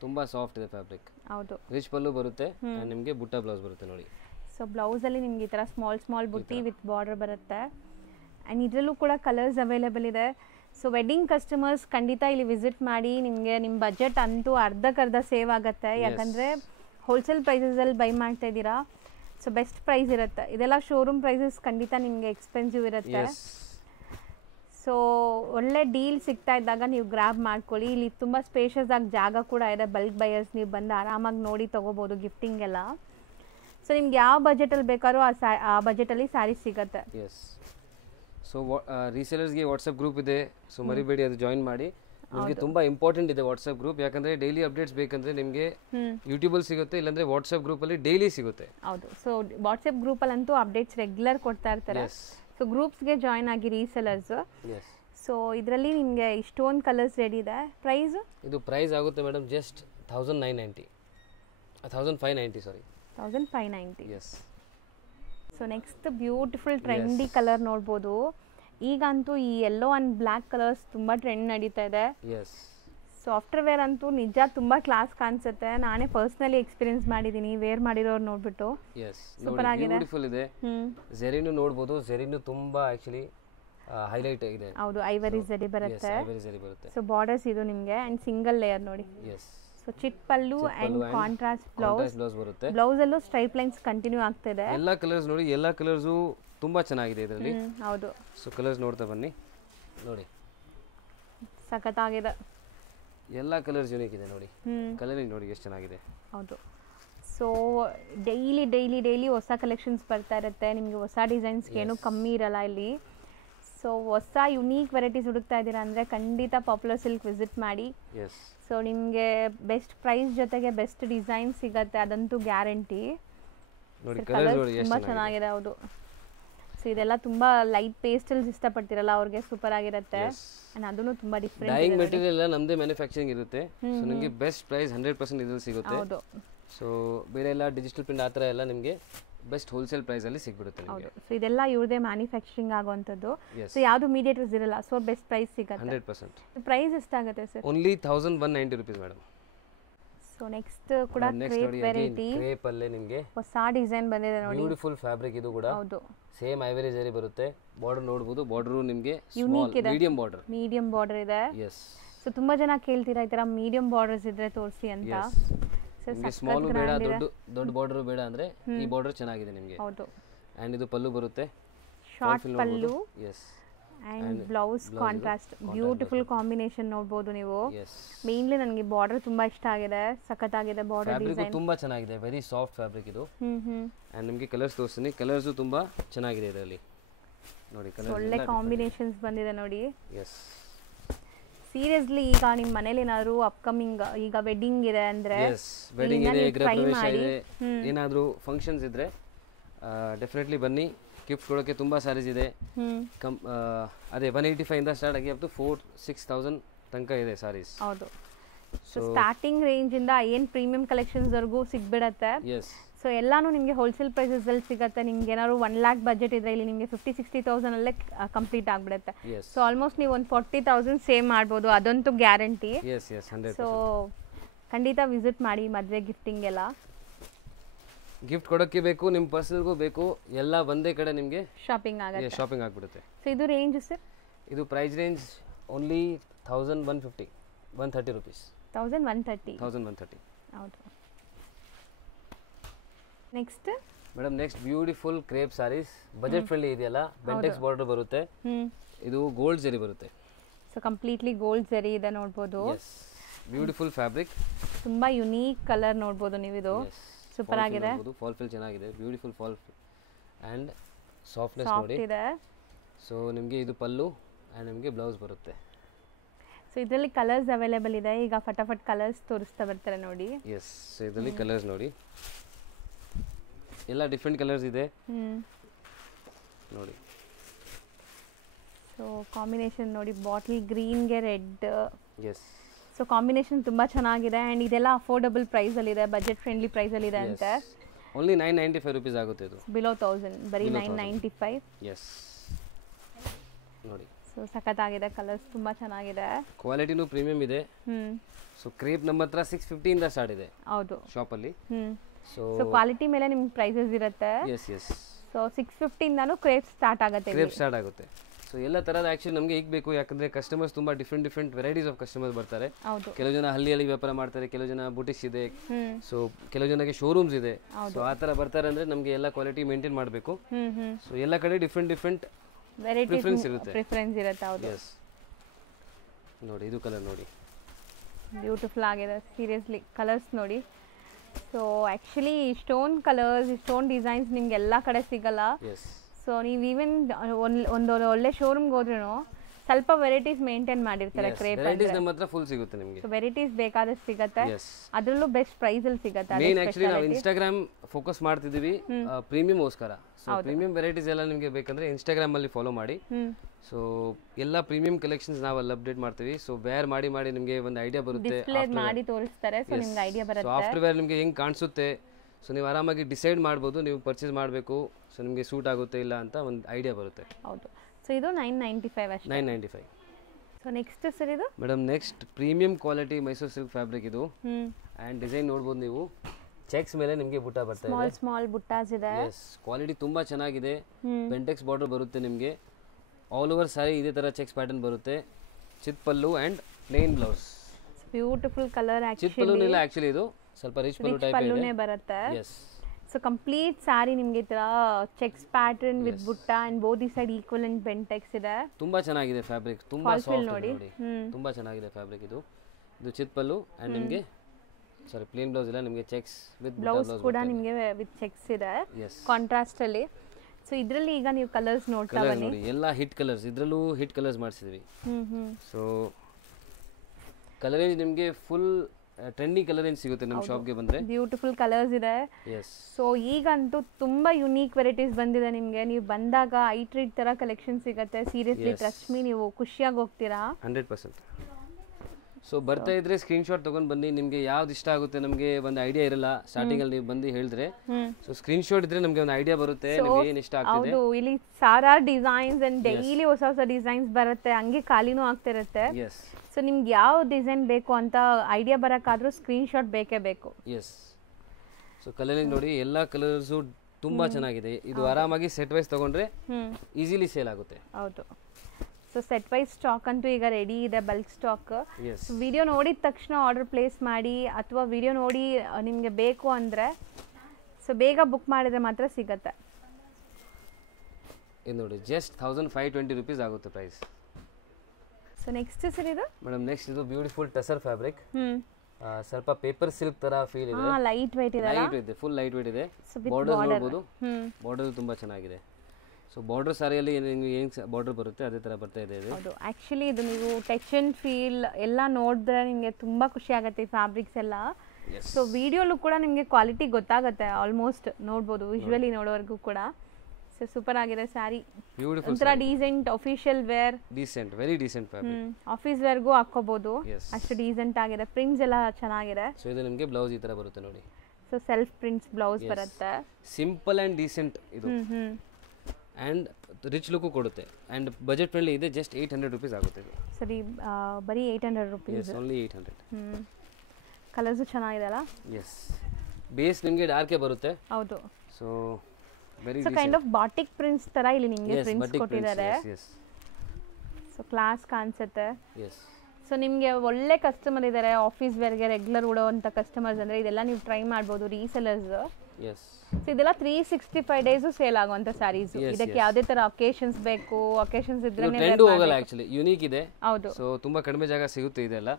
ತುಂಬಾ ಸಾಫ್ಟ್ ಇದೆ ಫ್ಯಾಬ್ರಿಕ್. ಹೌದು, ರಿಚ್ ಪಲ್ಲು ಬರುತ್ತೆ, ನಿಮಗೆ ಬುಟ್ಟ ಬ್ಲೌಸ್ ಬರುತ್ತೆ ನೋಡಿ. ಸೊ ಬ್ಲೌಸಲ್ಲಿ ನಿಮ್ಗೆ ಈ ಥರ ಸ್ಮಾಲ್ ಬುಟ್ಟಿ ವಿತ್ ಬಾರ್ಡರ್ ಬರುತ್ತೆ. ಆ್ಯಂಡ್ ಇದರಲ್ಲೂ ಕೂಡ ಕಲರ್ಸ್ ಅವೈಲೇಬಲ್ ಇದೆ. ಸೊ ವೆಡ್ಡಿಂಗ್ ಕಸ್ಟಮರ್ಸ್ ಖಂಡಿತ ಇಲ್ಲಿ ವಿಸಿಟ್ ಮಾಡಿ. ನಿಮಗೆ ನಿಮ್ಮ ಬಜೆಟ್ ಅಂತೂ ಅರ್ಧಕ್ಕರ್ಧ ಸೇವ್ ಆಗುತ್ತೆ, ಯಾಕಂದರೆ ಹೋಲ್ಸೇಲ್ ಪ್ರೈಸಸಲ್ಲಿ ಬೈ ಮಾಡ್ತಾ ಇದ್ದೀರಾ. ಸೊ ಬೆಸ್ಟ್ ಪ್ರೈಸ್ ಇರುತ್ತೆ. ಇದೆಲ್ಲ ಶೋರೂಮ್ ಪ್ರೈಸಸ್ ಖಂಡಿತ ನಿಮಗೆ ಎಕ್ಸ್ಪೆನ್ಸಿವ್ ಇರುತ್ತೆ. ಸೊ ಒಳ್ಳೆ ಡೀಲ್ ಸಿಗ್ತಾ ಇದ್ದಾಗ ನೀವು ಗ್ರ್ಯಾಬ್ ಮಾಡ್ಕೊಳ್ಳಿ. ಇಲ್ಲಿ ತುಂಬ ಸ್ಪೇಷಿಯಸ್ ಆಗಿ ಜಾಗ ಕೂಡ ಇದೆ. ಬಲ್ಕ್ ಬೈಯರ್ಸ್ ನೀವು ಬಂದು ಆರಾಮಾಗಿ ನೋಡಿ ತೊಗೋಬೋದು ಗಿಫ್ಟಿಂಗ್ ಎಲ್ಲ. ಸೊ ನಿಮ್ಗೆ ಯಾವ ಬಜೆಟಲ್ಲಿ ಬೇಕಾದ್ರೂ ಆ ಬಜೆಟಲ್ಲಿ ಸ್ಯಾರಿ ಸಿಗುತ್ತೆ. ಎಸ್. ಸೊ ರೀಸೇಲರ್ಸ್ಗೆ ವಾಟ್ಸಪ್ ಗ್ರೂಪ್ ಇದೆ, ಸೊ ಮರಿಬೇಡಿ ಅದು ಜಾಯಿನ್ ಮಾಡಿ. ನಿಮಗೆ ತುಂಬ ಇಂಪಾರ್ಟೆಂಟ್ ಇದೆ ವಾಟ್ಸಪ್ ಗ್ರೂಪ್, ಯಾಕಂದರೆ ಡೈಲಿ ಅಪ್ಡೇಟ್ಸ್ ಬೇಕಂದರೆ ನಿಮಗೆ ಯೂಟ್ಯೂಬಲ್ಲಿ ಸಿಗುತ್ತೆ, ಇಲ್ಲಾಂದರೆ ವಾಟ್ಸಪ್ ಗ್ರೂಪಲ್ಲಿ ಡೈಲಿ ಸಿಗುತ್ತೆ. ಹೌದು, ಸೊ ವಾಟ್ಸಪ್ ಗ್ರೂಪಲ್ಲಂತೂ ಅಪ್ಡೇಟ್ಸ್ ರೆಗ್ಯುಲರ್ ಕೊಡ್ತಾ ಇರ್ತಾರೆ. ಸೊ ಗ್ರೂಪ್ಸ್ಗೆ ಜಾಯಿನ್ ಆಗಿ ರೀಸೆಲರ್ಸ್. ಸೊ ಇದರಲ್ಲಿ ನಿಮಗೆ ಇಷ್ಟೊಂದು ಕಲರ್ಸ್ ರೆಡಿ ಇದೆ. ಪ್ರೈಸ್ ಇದು ಪ್ರೈಸ್ ಆಗುತ್ತೆ madam just 1590. Sorry 1590. Yes. So next beautiful trendy colour ನೋಡ್ಬೋದು. ಈಗಂತೂ ಈ ಯೆಲ್ಲೋ ಆ್ಯಂಡ್ ಬ್ಲ್ಯಾಕ್ ಕಲರ್ಸ್ ತುಂಬ ಟ್ರೆಂಡ್ ನಡೀತಾ ಇದೆ. ಎಸ್. ಸಾಫ್ಟ್ವೇರ್ ವೇರ್ ಅಂತೂ ನಿಜ ತುಂಬ ಕ್ಲಾಸ್ ಕಾಣಿಸುತ್ತೆ. ನಾನೇ ಪರ್ಸ್ನಲಿ ಎಕ್ಸ್ಪೀರಿಯನ್ಸ್ ಮಾಡಿದ್ದೀನಿ ವೇರ್ ಮಾಡಿರೋರು ನೋಡ್ಬಿಟ್ಟು. ಸೂಪರ್ ಆಗಿದೆ, ಬ್ಯೂಟಿಫುಲ್ ಇದೆ. ಝೆರಿನು ನೋಡ್ಬೋದು, ಝೆರಿನು ತುಂಬಾ ಆಕ್ಚುಲಿ ಹೈಲೈಟ್ ಇದೆ. ಹೌದು, ಐವರಿ ಝರಿ ಬರುತ್ತೆ. ಸೊ ಬಾರ್ಡರ್ಸ್ ಇದು ನಿಮಗೆ ಅಂಡ್ ಸಿಂಗಲ್ ಲೇಯರ್ ನೋಡಿ. So chit pallu and contrast blouse ಬರುತ್ತೆ. ಬ್ಲೌಸ್ ಅಲ್ಲೂ ಸ್ಟ್ರೈಪ್ ಲೈನ್ಸ್ ಕಂಟಿನ್ಯೂ ಆಗ್ತಿದೆ. ಎಲ್ಲ ಕಲರ್ಸ್ ನೋಡಿ, ಎಲ್ಲ ಕಲರ್ಸು ತುಂಬಾ ಚೆನ್ನಾಗಿದೆ ಇದರಲ್ಲಿ. ಹೌದು, ಸೊ ಕಲರ್ಸ್ ನೋಡ್ತಾ ಬನ್ನಿ ನೋಡಿ, ಸಖತ್ತಾಗಿದೆ. ಎಲ್ಲ ಕಲರ್ಸ್ ಯೂನಿಕ್ ಇದೆ ನೋಡಿ, ಕಲರಿಂಗ್ ನೋಡಿ ಎಷ್ಟು ಚೆನ್ನಾಗಿದೆ. ಹೌದು, ಸೊ ಡೈಲಿ ಹೊಸ ಕಲೆಕ್ಷನ್ಸ್ ಬರ್ತಾ ಇರುತ್ತೆ. ನಿಮಗೆ ಹೊಸ ಡಿಸೈನ್ಸ್ಗೆ ಏನೂ ಕಮ್ಮಿ ಇರಲ್ಲ ಇಲ್ಲಿ. ಸೊ ಹೊಸ ಯುನೀಕ್ ವೆರೈಟೀಸ್ ಹುಡುಕ್ತಾ ಇದ್ದೀರಾ ಅಂದರೆ ಖಂಡಿತ ಪಾಪ್ಯುಲರ್ ಸಿಲ್ಕ್ ವಿಸಿಟ್ ಮಾಡಿ. ಸೊ ನಿಮಗೆ ಬೆಸ್ಟ್ ಪ್ರೈಸ್ ಜೊತೆಗೆ ಬೆಸ್ಟ್ ಡಿಸೈನ್ ಸಿಗುತ್ತೆ, ಅದಂತೂ ಗ್ಯಾರಂಟಿ. ತುಂಬ ಚೆನ್ನಾಗಿದೆ. ಹೌದು, ಸೊ ಇದೆಲ್ಲ ತುಂಬ ಲೈಟ್ ಪೇಸ್ಟಲ್ಸ್ ಇಷ್ಟಪಡ್ತಿರಲ್ಲ ಅವ್ರಿಗೆ ಸೂಪರ್ ಆಗಿರುತ್ತೆ. ಅಂಡ್ ಅದನ್ನು ತುಂಬ ಡಿಫ್ರೆಂಟ್. ಡೈಯಿಂಗ್ ಮೆಟೀರಿಯಲ್ ಎಲ್ಲ ನಮ್ಮದೇ ಮ್ಯಾನುಫ್ಯಾಕ್ಚರಿಂಗ್ ಇರುತ್ತೆ. ಸೊ ನಿಮಗೆ ಬೆಸ್ಟ್ ಪ್ರೈಸ್ 100% ಇದರಲ್ಲಿ ಸಿಗುತ್ತೆ. ಹೌದು, ಸೊ ಬೇರೆ ಎಲ್ಲ ಡಿಜಿಟಲ್ ಪ್ರಿಂಟ್ ಆ ಥರ ಎಲ್ಲ ನಿಮಗೆ ಬೆಸ್ಟ್ ಹೋಲ್ಸೇಲ್ ಪ್ರೈಸಲ್ಲಿ ಸಿಗ್ಬಿಡುತ್ತೆ ನಿಮಗೆ. ಸೊ ಇದೆಲ್ಲ ಇವ್ರದೇ ಮ್ಯಾನುಫ್ಯಾಕ್ಚರಿಂಗ್ ಆಗುವಂಥದ್ದು. ಸೊ ಯಾವುದು ಮೀಡಿಯೇಟರ್ಸ್ ಇರಲ್ಲ, ಸೊ ಬೆಸ್ಟ್ ಪ್ರೈಸ್ ಸಿಗುತ್ತೆ. 100%. ಪ್ರೈಸ್ ಎಷ್ಟಾಗುತ್ತೆ sir? Only 1190 rupees madam. So next ಕೂಡ ಕ್ರೇಪ್ ವೆರೈಟಿ, ಕ್ರೇಪ್ ಅಲ್ಲೇ ನಿಮಗೆ ಹೊಸ ಡಿಸೈನ್ ಬಂದಿದೆ ನೋಡಿ. ಬ್ಯೂಟಿಫುಲ್ ಫ್ಯಾಬ್ರಿಕ್ ಇದು ಕೂಡ. ಹೌದು, ಸೇಮ್ ಐವರಿ ಜರಿ ಬರುತ್ತೆ. ಬಾರ್ಡರ್ ನೋಡಬಹುದು, ಬಾರ್ಡರ್ ನಿಮಗೆ ಸ್ಮಾಲ್ ಮೀಡಿಯಂ ಬಾರ್ಡರ್ ಇದೆ. ಸೊ ತುಂಬಾ ಜನ ಕೇಳ್ತೀರಾ ಈ ತರ ಮೀಡಿಯಂ ಬಾರ್ಡರ್ಸ್ ಇದ್ರೆ ತೋರಿಸಿ ಅಂತ. ಸ್ಮಾಲ್ ಬೇಡ, ದೊಡ್ಡ ಬಾರ್ಡರ್ ಬೇಡ ಅಂದ್ರೆ ಈ ಬಾರ್ಡರ್ ಚೆನ್ನಾಗಿದೆ ನಿಮಗೆ. ಹೌದು, ಅಂಡ್ ಇದು ಪಲ್ಲು ಬರುತ್ತೆ, short pallu. And blouse contrast, beautiful combination ನೋಡಬಹುದು ನೀವು. ಮೇನ್ಲಿ ನನಗೆ ಬಾರ್ಡರ್ ತುಂಬಾ ಇಷ್ಟ ಆಗಿದೆ, ಸಖತ್ತಾಗಿದೆ ಬಾರ್ಡರ್ ಡಿಸೈನ್, ತುಂಬಾ ಚೆನ್ನಾಗಿದೆ. ವೆರಿ ಸಾಫ್ಟ್ ಫ್ಯಾಬ್ರಿಕ್ ಇದು. ಅಂಡ್ ನಿಮಗೆ ಕಲರ್ಸ್ ತೋರಿಸ್ತೀನಿ, ಕಲರ್ಸ್ ತುಂಬಾ ಚೆನ್ನಾಗಿದೆ ಇದರಲ್ಲಿ ನೋಡಿ. ಕಲರ್ಸ್ ಒಳ್ಳೆ ಕಾಂಬಿನೇಷನ್ಸ್ ಬಂದಿದೆ ನೋಡಿ. ಸೀರಿಯಸ್ಲಿ ಈಗ ನಿಮ್ಮ ಮನೇಲಿ ಏನಾದ್ರು ಅಪ್ಕಮಿಂಗ್ ಈಗ ವೆಡ್ಡಿಂಗ್ ಇದೆ ಅಂದ್ರೆ, ವೆಡ್ಡಿಂಗ್ ಇದೆ, ಗೃಹಪ್ರವೇಶ ಇದೆ, ಏನಾದರೂ ಫಂಕ್ಷನ್ಸ್ ಇದ್ರೆ ಡೆಫಿನೆಟ್ಲಿ ಬನ್ನಿ. ಗಿಫ್ಟ್ ಕೊಡೋಕ್ಕೆ ತುಂಬ ಸ್ಯಾರೀಸ್ ಇದೆ. ಅದೇ 185 ಇಂದ ಸ್ಟಾರ್ಟ್ ಆಗಿ ಅಪ್ ಟು 4,000-6,000 ತನಕ ಇದೆ ಸ್ಯಾರೀಸ್. ಹೌದು, ಸೊ ಸ್ಟಾರ್ಟಿಂಗ್ ರೇಂಜ್ ಇಂದ ಏನು ಪ್ರೀಮಿಯಂ ಕಲೆಕ್ಷನ್ಸ್ ವರೆಗೂ ಸಿಗ್ಬಿಡತ್ತೆ. ಸೊ ಎಲ್ಲಾನು ನಿಮಗೆ ಹೋಲ್ಸೇಲ್ ಪ್ರೈಸಸ್ ಅಲ್ಲಿ ಸಿಗುತ್ತೆ. ನಿಮ್ಗೆ ಏನಾದ್ರು 1 lakh ಬಜೆಟ್ ಇದ್ರೆ ಇಲ್ಲಿ ನಿಮಗೆ 50-60,000 ಅಲ್ಲೇ ಕಂಪ್ಲೀಟ್ ಆಗ್ಬಿಡುತ್ತೆ. ಸೊ ಆಲ್ಮೋಸ್ಟ್ ನೀವು ಒಂದು 40,000 ಸೇವ್ ಮಾಡ್ಬೋದು, ಅದಂತೂ ಗ್ಯಾರಂಟಿ. ಸೊ ಖಂಡಿತ ವಿಸಿಟ್ ಮಾಡಿ ಮದುವೆ ಗಿಫ್ಟಿಂಗ್ ಎಲ್ಲ. ಗಿಫ್ಟ್ ಕೊಡೋಕ್ಕೆ ಬೇಕು, ನಿಮ್ಮ ಪರ್ಸನಲ್ಗೂ ಬೇಕು, ಎಲ್ಲ ಒಂದೇ ಕಡೆ ನಿಮಗೆ ಶಾಪಿಂಗ್ ಆಗುತ್ತೆ. ಶಾಪಿಂಗ್ ಆಗಿಬಿಡುತ್ತೆ. ಸೊ ಇದು ರೇಂಜ್ ಸರ್? ಇದು ಪ್ರೈಸ್ ರೇಂಜ್ ಓನ್ಲಿ 1150, 130 ರುಪೀಸ್. 1130. ಹೌದು. Next madam, next beautiful crepe saris, budget friendly ಇದೆಯಲ್ಲ, ಬೆಂಟೆಕ್ಸ್ ಬಾರ್ಡರ್ ಬರುತ್ತೆ, ಇದು ಗೋಲ್ಡ್ ಜರಿ ಬರುತ್ತೆ. ಸೊ ಕಂಪ್ಲೀಟ್ಲಿ ಗೋಲ್ಡ್ ಜರಿ ಇದೆ ನೋಡ್ಬೋದು. ಬ್ಯೂಟಿಫುಲ್ ಫ್ಯಾಬ್ರಿಕ್, ತುಂಬಾ ಯುನೀಕ್ ಕಲರ್ ನೋಡ್ಬೋದು ನೀವು. ಇದು ಸೂಪರ್ ಆಗಿದೆ, ಫಾಲ್ ಫಿಲ್ ಚೆನ್ನಾಗಿದೆ, ಬ್ಯೂಟಿಫುಲ್ ಫಾಲ್ ಅಂಡ್ ಸಾಫ್ಟ್ನೆಸ್ ನೋಡಿ ಇದೆ. ಸೊ ನಿಮಗೆ ಇದು ಪಲ್ಲು ಅಂಡ್ ನಿಮಗೆ ಬ್ಲೌಸ್ ಬರುತ್ತೆ. ಸೊ ಇದರಲ್ಲಿ ಕಲರ್ಸ್ ಅವೈಲೇಬಲ್ ಇದೆ. ಈಗ ಫಟಾಫಟ್ ಕಲರ್ಸ್ ತೋರಿಸ್ತಾ ಬರ್ತಾರೆ ನೋಡಿ. ಎಸ್, ಸೊ ಇದರಲ್ಲಿ ಕಲರ್ಸ್ ನೋಡಿ, ಎಲ್ಲ ಡಿಫ್ರೆಂಟ್ ಕಲರ್ಸ್ ಇದೆ ನೋಡಿ. ಸೊ ಕಾಂಬಿನೇಷನ್ ನೋಡಿ, ಬಾಟಲ್ ಗ್ರೀನ್ಗೆ ರೆಡ್. ಎಸ್, ಸೊ ಕಾಂಬಿನೇಷನ್ ತುಂಬಾ ಚೆನ್ನಾಗಿದೆ ಅಂಡ್ ಇದೆಲ್ಲ ಅಫೋರ್ಡಬಲ್ ಪ್ರೈಸ್ ಅಲ್ಲಿ ಇದೆ, ಬಜೆಟ್ ಫ್ರೆಂಡ್ಲಿ ಪ್ರೈಸ್ ಅಲ್ಲಿ ಇದೆ ಅಂತೆ. ಓನ್ಲಿ 995 ರುಪೀಸ್ ಆಗುತ್ತೆ ಇದು. ಬಿಲೋ 1000, ಬರೀ 995. ಎಸ್ ನೋಡಿ. ಸೊ ಸಖತ್ತಾಗಿದೆ, ಕಲರ್ಸ್ ತುಂಬಾ ಚೆನ್ನಾಗಿದೆ, ಕ್ವಾಲಿಟಿನೂ ಪ್ರೀಮಿಯಂ ಇದೆ. ಸೊ ಕ್ರೇಪ್ ನಮ್ಮ ಹತ್ರ 650 ಇಂದ ಸ್ಟಾರ್ಟ್ ಇದೆ ಹೌದು ಶಾಪ್ ಅಲ್ಲಿ. ಸೊ ಕ್ವಾಲಿಟಿ ಮೇಲೆ ನಿಮ್ಗೆ ಪ್ರೈಸಸ್ ಇರುತ್ತೆ. ಸೊ 650 ಇಂದಾನು ಕ್ರೇಪ್ ಸ್ಟಾರ್ಟ್ ಆಗುತ್ತೆ. ಸೊ ಎಲ್ಲ ತರದ ಆಕ್ಚುಲಿ ನಮಗೆ ಈಗ ಬೇಕು, ಯಾಕಂದ್ರೆ ಕಸ್ಟಮರ್ಸ್ ತುಂಬಾ ಡಿಫ್ರೆಂಟ್ ವೆರೈಟೀಸ್ ಆಫ್ ಕಸ್ಟಮರ್ಸ್ ಬರ್ತಾರೆ. ಕೆಲವು ಜನ ಹಳ್ಳಿಯಲ್ಲಿ ವ್ಯಾಪಾರ ಮಾಡ್ತಾರೆ, ಕೆಲವು ಜನ ಬುಟಿಕ್ಸ್ ಇದೆ, ಸೊ ಕೆಲವು ಜನಕ್ಕೆ ಶೋರೂಮ್ಸ್ ಇದೆ. ಸೊ ಆ ತರ ಬರ್ತಾರೆ ಅಂದ್ರೆ ನಮಗೆ ಎಲ್ಲ ಕ್ವಾಲಿಟಿ ಮೇಂಟೈನ್ ಮಾಡಬೇಕು. ಸೊ ಎಲ್ಲ ಕಡೆ ಡಿಫ್ರೆಂಟ್ ಪ್ರಿಫರೆನ್ಸ್ ಇರುತ್ತೆ. ಹೌದು. ಎಸ್ ನೋಡಿ, ಇದು ಕಲರ್ ನೋಡಿ, ಬ್ಯೂಟಿಫುಲ್ ಆಗಿದೆ ಸೀರಿಯಸ್ಲಿ, ಕಲರ್ಸ್ ನೋಡಿ. So actually stone colours, stone designs ನಿಮ್ಗೆ ಎಲ್ಲ ಕಡೆ ಸಿಗಲ್ಲ. ಸೊ ನೀವು ಈವನ್ ಒಂದು ಒಳ್ಳೆ ಶೋರೂಮ್ಗೆ ಹೋದ್ರೂ ಸ್ವಲ್ಪ ವೆರೈಟೀಸ್ ಮೇಂಟೈನ್ ಮಾಡಿರ್ತಾರೆ. ಕ್ರೇಪ್ ವೆರೈಟೀಸ್ ನಮ್ಮ ಹತ್ರ ಫುಲ್ ಸಿಗುತ್ತೆ ನಿಮಗೆ. ಸೊ ವೆರೈಟೀಸ್ ಬೇಕಾದಷ್ಟು ಸಿಗುತ್ತೆ, ಅದರಲ್ಲೂ ಬೆಸ್ಟ್ ಪ್ರೈಸ್ ಅಲ್ಲಿ ಸಿಗುತ್ತೆ. ಮೇನ್ ಆಕ್ಚುಲಿ ನಾವು ಇನ್ಸ್ಟಾಗ್ರಾಮ್ ಫೋಕಸ್ ಮಾಡ್ತಿದೀವಿ ಪ್ರೀಮಿಯಂಗೋಸ್ಕರ. ಸೊ ಪ್ರೀಮಿಯಂ ವೆರೈಟೀಸ್ ಎಲ್ಲ ನಿಮಗೆ ಬೇಕಂದ್ರೆ ಇನ್ಸ್ಟಾಗ್ರಾಮ್ ಅಲ್ಲಿ ಫಾಲೋ ಮಾಡಿ. ಸೊ ಎಲ್ಲ ಪ್ರೀಮಿಯಂ ಕಲೆಕ್ಷನ್ಸ್ ನಾವು ಅಲ್ಲಿ ಅಪ್ಡೇಟ್ ಮಾಡ್ತೀವಿ. ಸೊ ವೇರ್ ಮಾಡಿ ನಿಮಗೆ ಒಂದು ಐಡಿಯಾ ಬರುತ್ತೆ, ಡಿಸ್ಪ್ಲೇ ಮಾಡಿ ತೋರಿಸ್ತಾರೆ. ಸೊ ನಿಮಗೆ ಐಡಿಯಾ ಬರುತ್ತೆ. ಸೊ ಆಫ್ಟರ್ ವೇರ್ ನಿಮಗೆ ಹೆಂಗ್ ಕಾಣಿಸುತ್ತೆ, ಸೊ ನೀವು ಆರಾಮಾಗಿ ಡಿಸೈಡ್ ಮಾಡ್ಬೋದು ನೀವು ಪರ್ಚೇಸ್ ಮಾಡಬೇಕು, ಸೊ ನಿಮಗೆ ಸೂಟ್ ಆಗುತ್ತೆ ಇಲ್ಲ ಅಂತ ಒಂದು ಐಡಿಯಾ ಬರುತ್ತೆ. ಹೌದು. ಸೊ ಇದು 995 ಅಷ್ಟೇ. 995. ಸೊ ನೆಕ್ಸ್ಟ್ ಸರ್ ಇದು madam, next premium quality Mysuru silk fabric ಇದು. ಅಂಡ್ ಡಿಸೈನ್ ನೋಡ್ಬೋದು ನೀವು, ಚೆಕ್ಸ್ ಮೇಲೆ ನಿಮಗೆ ಬುಟ್ಟ ಬರ್ತಾ ಇದೆ, ಸ್ಮಾಲ್ ಬುಟ್ಟಾಸ್ ಇದೆ. ಎಸ್, ಕ್ವಾಲಿಟಿ ತುಂಬಾ ಚೆನ್ನಾಗಿದೆ. ಬೆಂಟೆಕ್ಸ್ ಬಾರ್ಡರ್ ಬರುತ್ತೆ ನಿಮಗೆ, ಆಲ್ ಓವರ್ ಸಾರಿ ಇದೇ ತರ ಚೆಕ್ಸ್ ಪ್ಯಾಟರ್ನ್ ಬರುತ್ತೆ, ಚಿತ್ pallu and plain blouse. Beautiful colour. ಚಿತ್ ಪಲ್ಲು ಇಲ್ಲ ಆಕ್ಚುಲಿ, ಇದು ಸ್ವಲ್ಪ ರಿಚ್ ಪಲ್ಲು ಟೈಪ್ ಇದೆ ಬರುತ್ತೆ. ಎಸ್. ಸೊ ಕಂಪ್ಲೀಟ್ ಸಾರಿ ನಿಮಗೆ ಈ ತರ ಚೆಕ್ಸ್ ಪ್ಯಾಟರ್ನ್ ವಿತ್ ಬುಟ್ಟ ಅಂಡ್ ಬೋದಿ ಸೈಡ್ ಈಕ್ವಲೆಂಟ್ ಬೆಂಟೆಕ್ಸ್ ಇದೆ. ತುಂಬಾ ಚೆನ್ನಾಗಿದೆ ಫ್ಯಾಬ್ರಿಕ್, ತುಂಬಾ ಸಾಫ್ಟ್ ನೋಡಿ, ತುಂಬಾ ಚೆನ್ನಾಗಿದೆ ಫ್ಯಾಬ್ರಿಕ್ ಇದು. ಇದು ಚಿತ್ ಪಲ್ಲು ಅಂಡ್ ನಿಮಗೆ ಸಾರಿ ಪ್ಲೇನ್ ಬ್ಲೌಸ್ ಇಲ್ಲ, ನಿಮಗೆ ಚೆಕ್ಸ್ ವಿತ್ ಬ್ಲೌಸ್ ಕೂಡ ನಿಮಗೆ ವಿತ್ ಚೆಕ್ಸ್ ಇದೆ ಕಾಂಟ್ರಾಸ್ಟ್ ಅಲ್ಲಿ. ಸೊ ಇದರಲ್ಲಿ ಈಗ ನೀವು ಕಲರ್ಸ್ ನೋಡ್ತಾ ಬನ್ನಿ, ಎಲ್ಲ ಹಿಟ್ ಕಲರ್ಸ್, ಇದರಲ್ಲೂ ಹಿಟ್ ಕಲರ್ಸ್ ಮಾಡಿಸಿದ್ವಿ. ಸೊ ಕಲರ್ ರೇಂಜ್ ನಿಮಗೆ ಫುಲ್ ಟ್ರೆಂಡಿ ಕಲರ್ ರೇಂಜ್ ಸಿಗುತ್ತೆ ನಮ್ಮ ಶಾಪ್ಗೆ ಬಂದ್ರೆ. ಬ್ಯೂಟಿಫುಲ್ ಕಲರ್ಸ್ ಇದೆ. ಸೊ ಈಗಂತೂ ತುಂಬಾ ಯುನೀಕ್ ವೆರೈಟೀಸ್ ಬಂದಿದೆ ನಿಮಗೆ. ನೀವು ಬಂದಾಗ ಐ ಟ್ರೀಟ್ ತರ ಕಲೆಕ್ಷನ್ ಸಿಗುತ್ತೆ. ಸೀರಿಯಸ್ಲಿ ಟ್ರಸ್ಟ್ ಮೀ, ನೀವು ಖುಷಿಯಾಗಿ ಹೋಗ್ತೀರಾ 100%. ಸೊ ಬರ್ತಾ ಇದ್ರೆ ಸ್ಕ್ರೀನ್ ಶಾಟ್ ತಗೊಂಡ್ ಬನ್ನಿ, ನಿಮಗೆ ಯಾವ್ದು ಇಷ್ಟ ಆಗುತ್ತೆ. ನಮಗೆ ಒಂದು ಐಡಿಯಾ ಇರಲ್ಲ ಸ್ಟಾರ್ಟಿಂಗ್ ಅಲ್ಲಿ, ನೀವು ಬಂದು ಹೇಳಿದ್ರೆ ಸೊ ಸ್ಕ್ರೀನ್ ಶಾಟ್ ಇದ್ರೆ ನಮಗೆ ಒಂದು ಐಡಿಯಾ ಬರುತ್ತೆ ನಿಮಗೆ ಏನು ಇಷ್ಟ ಆಗ್ತಿದೆ. ಹೌದು, ಇಲ್ಲಿ ಸಾರಾ ಡಿಸೈನ್ಸ್ ಅಂಡ್ ಡೈಲಿ ಹೊಸ ಡಿಸೈನ್ಸ್ ಬರುತ್ತೆ, ಹಂಗೆ ಖಾಲಿನೂ ಆಗ್ತಿರುತ್ತೆ. ಸೊ ನಿಮ್ಗೆ ಯಾವ ಡಿಸೈನ್ ಬೇಕು ಅಂತ ಐಡಿಯಾ ಬರಕ್ಕಾದ್ರೂ ಸ್ಕ್ರೀನ್ ಶಾಟ್ ಬೇಕೇ ಬೇಕು. ಎಸ್. ಸೊ ಕಲರ್ ನೋಡಿ, ಎಲ್ಲ ಕಲರ್ಸು ತುಂಬಾ ಚೆನ್ನಾಗಿದೆ. ಇದು ಆರಾಮಾಗಿ ಸೆಟ್ ವೈಸ್ ತಗೊಂಡ್ರೆ ಈಸಿಲಿ ಸೇಲ್ ಆಗುತ್ತೆ. ಹೌದು. ಸೊ ಸೆಟ್ ವೈಸ್ ಸ್ಟಾಕ್ ಅಂತೂ ಈಗ ರೆಡಿ ಇದೆ, ಬಲ್ಕ್ ಸ್ಟಾಕ್. ವಿಡಿಯೋ ನೋಡಿದ ತಕ್ಷಣ ಆರ್ಡರ್ ಪ್ಲೇಸ್ ಮಾಡಿ, ಅಥವಾ ವಿಡಿಯೋ ನೋಡಿ ನಿಮಗೆ ಬೇಕು ಅಂದರೆ ಸೊ ಬೇಗ ಬುಕ್ ಮಾಡಿದ್ರೆ ಮಾತ್ರ ಸಿಗುತ್ತೆ. ಇದು ನೋಡಿ, ಜಸ್ಟ್ 1520 ರುಪೀಸ್ ಆಗುತ್ತೆ ಪ್ರೈಸ್. ಸೊ ನೆಕ್ಸ್ಟ್ ಸರ್ ಇದು ಮೇಡಮ್, ನೆಕ್ಸ್ಟ್ ಇದು ಬ್ಯೂಟಿಫುಲ್ ಟಸರ್ ಫ್ಯಾಬ್ರಿಕ್. ಸ್ವಲ್ಪ ಪೇಪರ್ ಸಿಲ್ಕ್ ತರ ಫೀಲ್ ಇದೆ, ಲೈಟ್ ವೇಟ್ ಇದೆ, ಫುಲ್ ಲೈಟ್ ವೇಟ್ ಇದೆ. ಬಾರ್ಡರ್ ನೋಡಬಹುದು, ಬಾರ್ಡರ್ ತುಂಬಾ ಚೆನ್ನಾಗಿದೆ. ಸೊ ಬಾರ್ಡರ್ ಸಾರಿಯಲ್ಲಿ ಏನು ಬಾರ್ಡರ್ ಬರುತ್ತೆ ಅದೇ ತರ ಬರ್ತಾ ಇದೆ. ಹೌದು, ಆಕ್ಚುಲಿ ಇದು ನೀವು ಟಚ್ ಅಂಡ್ ಫೀಲ್ ಎಲ್ಲ ನೋಡಿದ್ರೆ ನಿಮಗೆ ತುಂಬಾ ಖುಷಿ ಆಗುತ್ತೆ ಈ ಫ್ಯಾಬ್ರಿಕ್ಸ್ ಎಲ್ಲ. ಸೊ ವಿಡಿಯೋಲು ಕೂಡ ನಿಮಗೆ ಕ್ವಾಲಿಟಿ ಗೊತ್ತಾಗುತ್ತೆ, ಆಲ್ಮೋಸ್ಟ್ ನೋಡ್ಬೋದು ವಿಜುವಲಿ ನೋಡೋವರೆಗೂ ಕೂಡ. ಸೊ ಸೂಪರ್ ಆಗಿದೆ ಸ್ಯಾರಿ, ಒಂಥರ decent official wear, decent, very decent fabric. Office ವೇರ್ಗೂ ಹಾಕೋಬಹುದು, ಅಷ್ಟು ಡೀಸೆಂಟ್ ಆಗಿದೆ. ಪ್ರಿಂಟ್ಸ್ ಎಲ್ಲ ಚೆನ್ನಾಗಿದೆ. ಸೊ ಇದು ನಿಮಗೆ ಬ್ಲೌಸ್ ಈ ತರ ಬರುತ್ತೆ ನೋಡಿ. ಸೊ ಸೆಲ್ಫ್ ಪ್ರಿಂಟ್ಸ್ ಬ್ಲೌಸ್ ಬರುತ್ತೆ, ಸಿಂಪಲ್ ಅಂಡ್ ಡೀಸೆಂಟ್ ಇದು, ಅಂಡ್ ರಿಚ್ ಲುಕ್ ಕೊಡುತ್ತೆ. ಅಂಡ್ ಬಜೆಟ್ ಫ್ರೆಂಡ್ಲಿ ಇದೆ, ಜಸ್ಟ್ 800 ರುಪೀಸ್ ಆಗುತ್ತೆ ಇದು. ಸರಿ, ಬರೀ 800 ರುಪೀಸ್. ಓನ್ಲಿ 800. ಕಲರ್ಸು ಚೆನ್ನಾಗಿದೆ ಅಲ್ಲ? ಎಸ್. ಬೇಸ್ ನಿಮಗೆ ಡಾರ್ಕೇ ಬರುತ್ತೆ. ಹೌದು. So very so kind of batik prints ತರ ಇಲ್ಲಿ ನಿಮಗೆ ಪ್ರಿಂಟ್ಸ್ ಕೊಟ್ಟಿದ್ದಾರೆ. ಸೊ ಕ್ಲಾಸ್ ಕಾಣಿಸುತ್ತೆ. ಸೊ ನಿಮಗೆ ಒಳ್ಳೆ ಕಸ್ಟಮರ್ ಇದ್ದಾರೆ, ಆಫೀಸ್ ವೇರ್ಗೆ ರೆಗ್ಯುಲರ್ ಉಡೋವಂಥ ಕಸ್ಟಮರ್ಸ್ ಅಂದರೆ ಇದೆಲ್ಲ ನೀವು ಟ್ರೈ ಮಾಡ್ಬೋದು. ರೀಸೆಲರ್ಸ್ ಸೊ ಇದೆಲ್ಲ 365 ಡೇಸು ಸೇಲ್ ಆಗುವಂಥ ಸ್ಯಾರೀಸ್. ಇದಕ್ಕೆ ಯಾವುದೇ ಥರ ಅಕೇಶನ್ಸ್ ಬೇಕು, ಅಕೇಶನ್ಸ್ ಇದ್ರೆ ಟ್ರೆಂಡ್ ಹೋಗಲ್ಲ, ಆಕ್ಚುಲಿ ಯೂನಿಕ್ ಇದೆ. ಹೌದು. ಸೊ ತುಂಬಾ ಕಡಿಮೆ ಜಾಗ ಸಿಗುತ್ತೆ ಇದೆಲ್ಲ.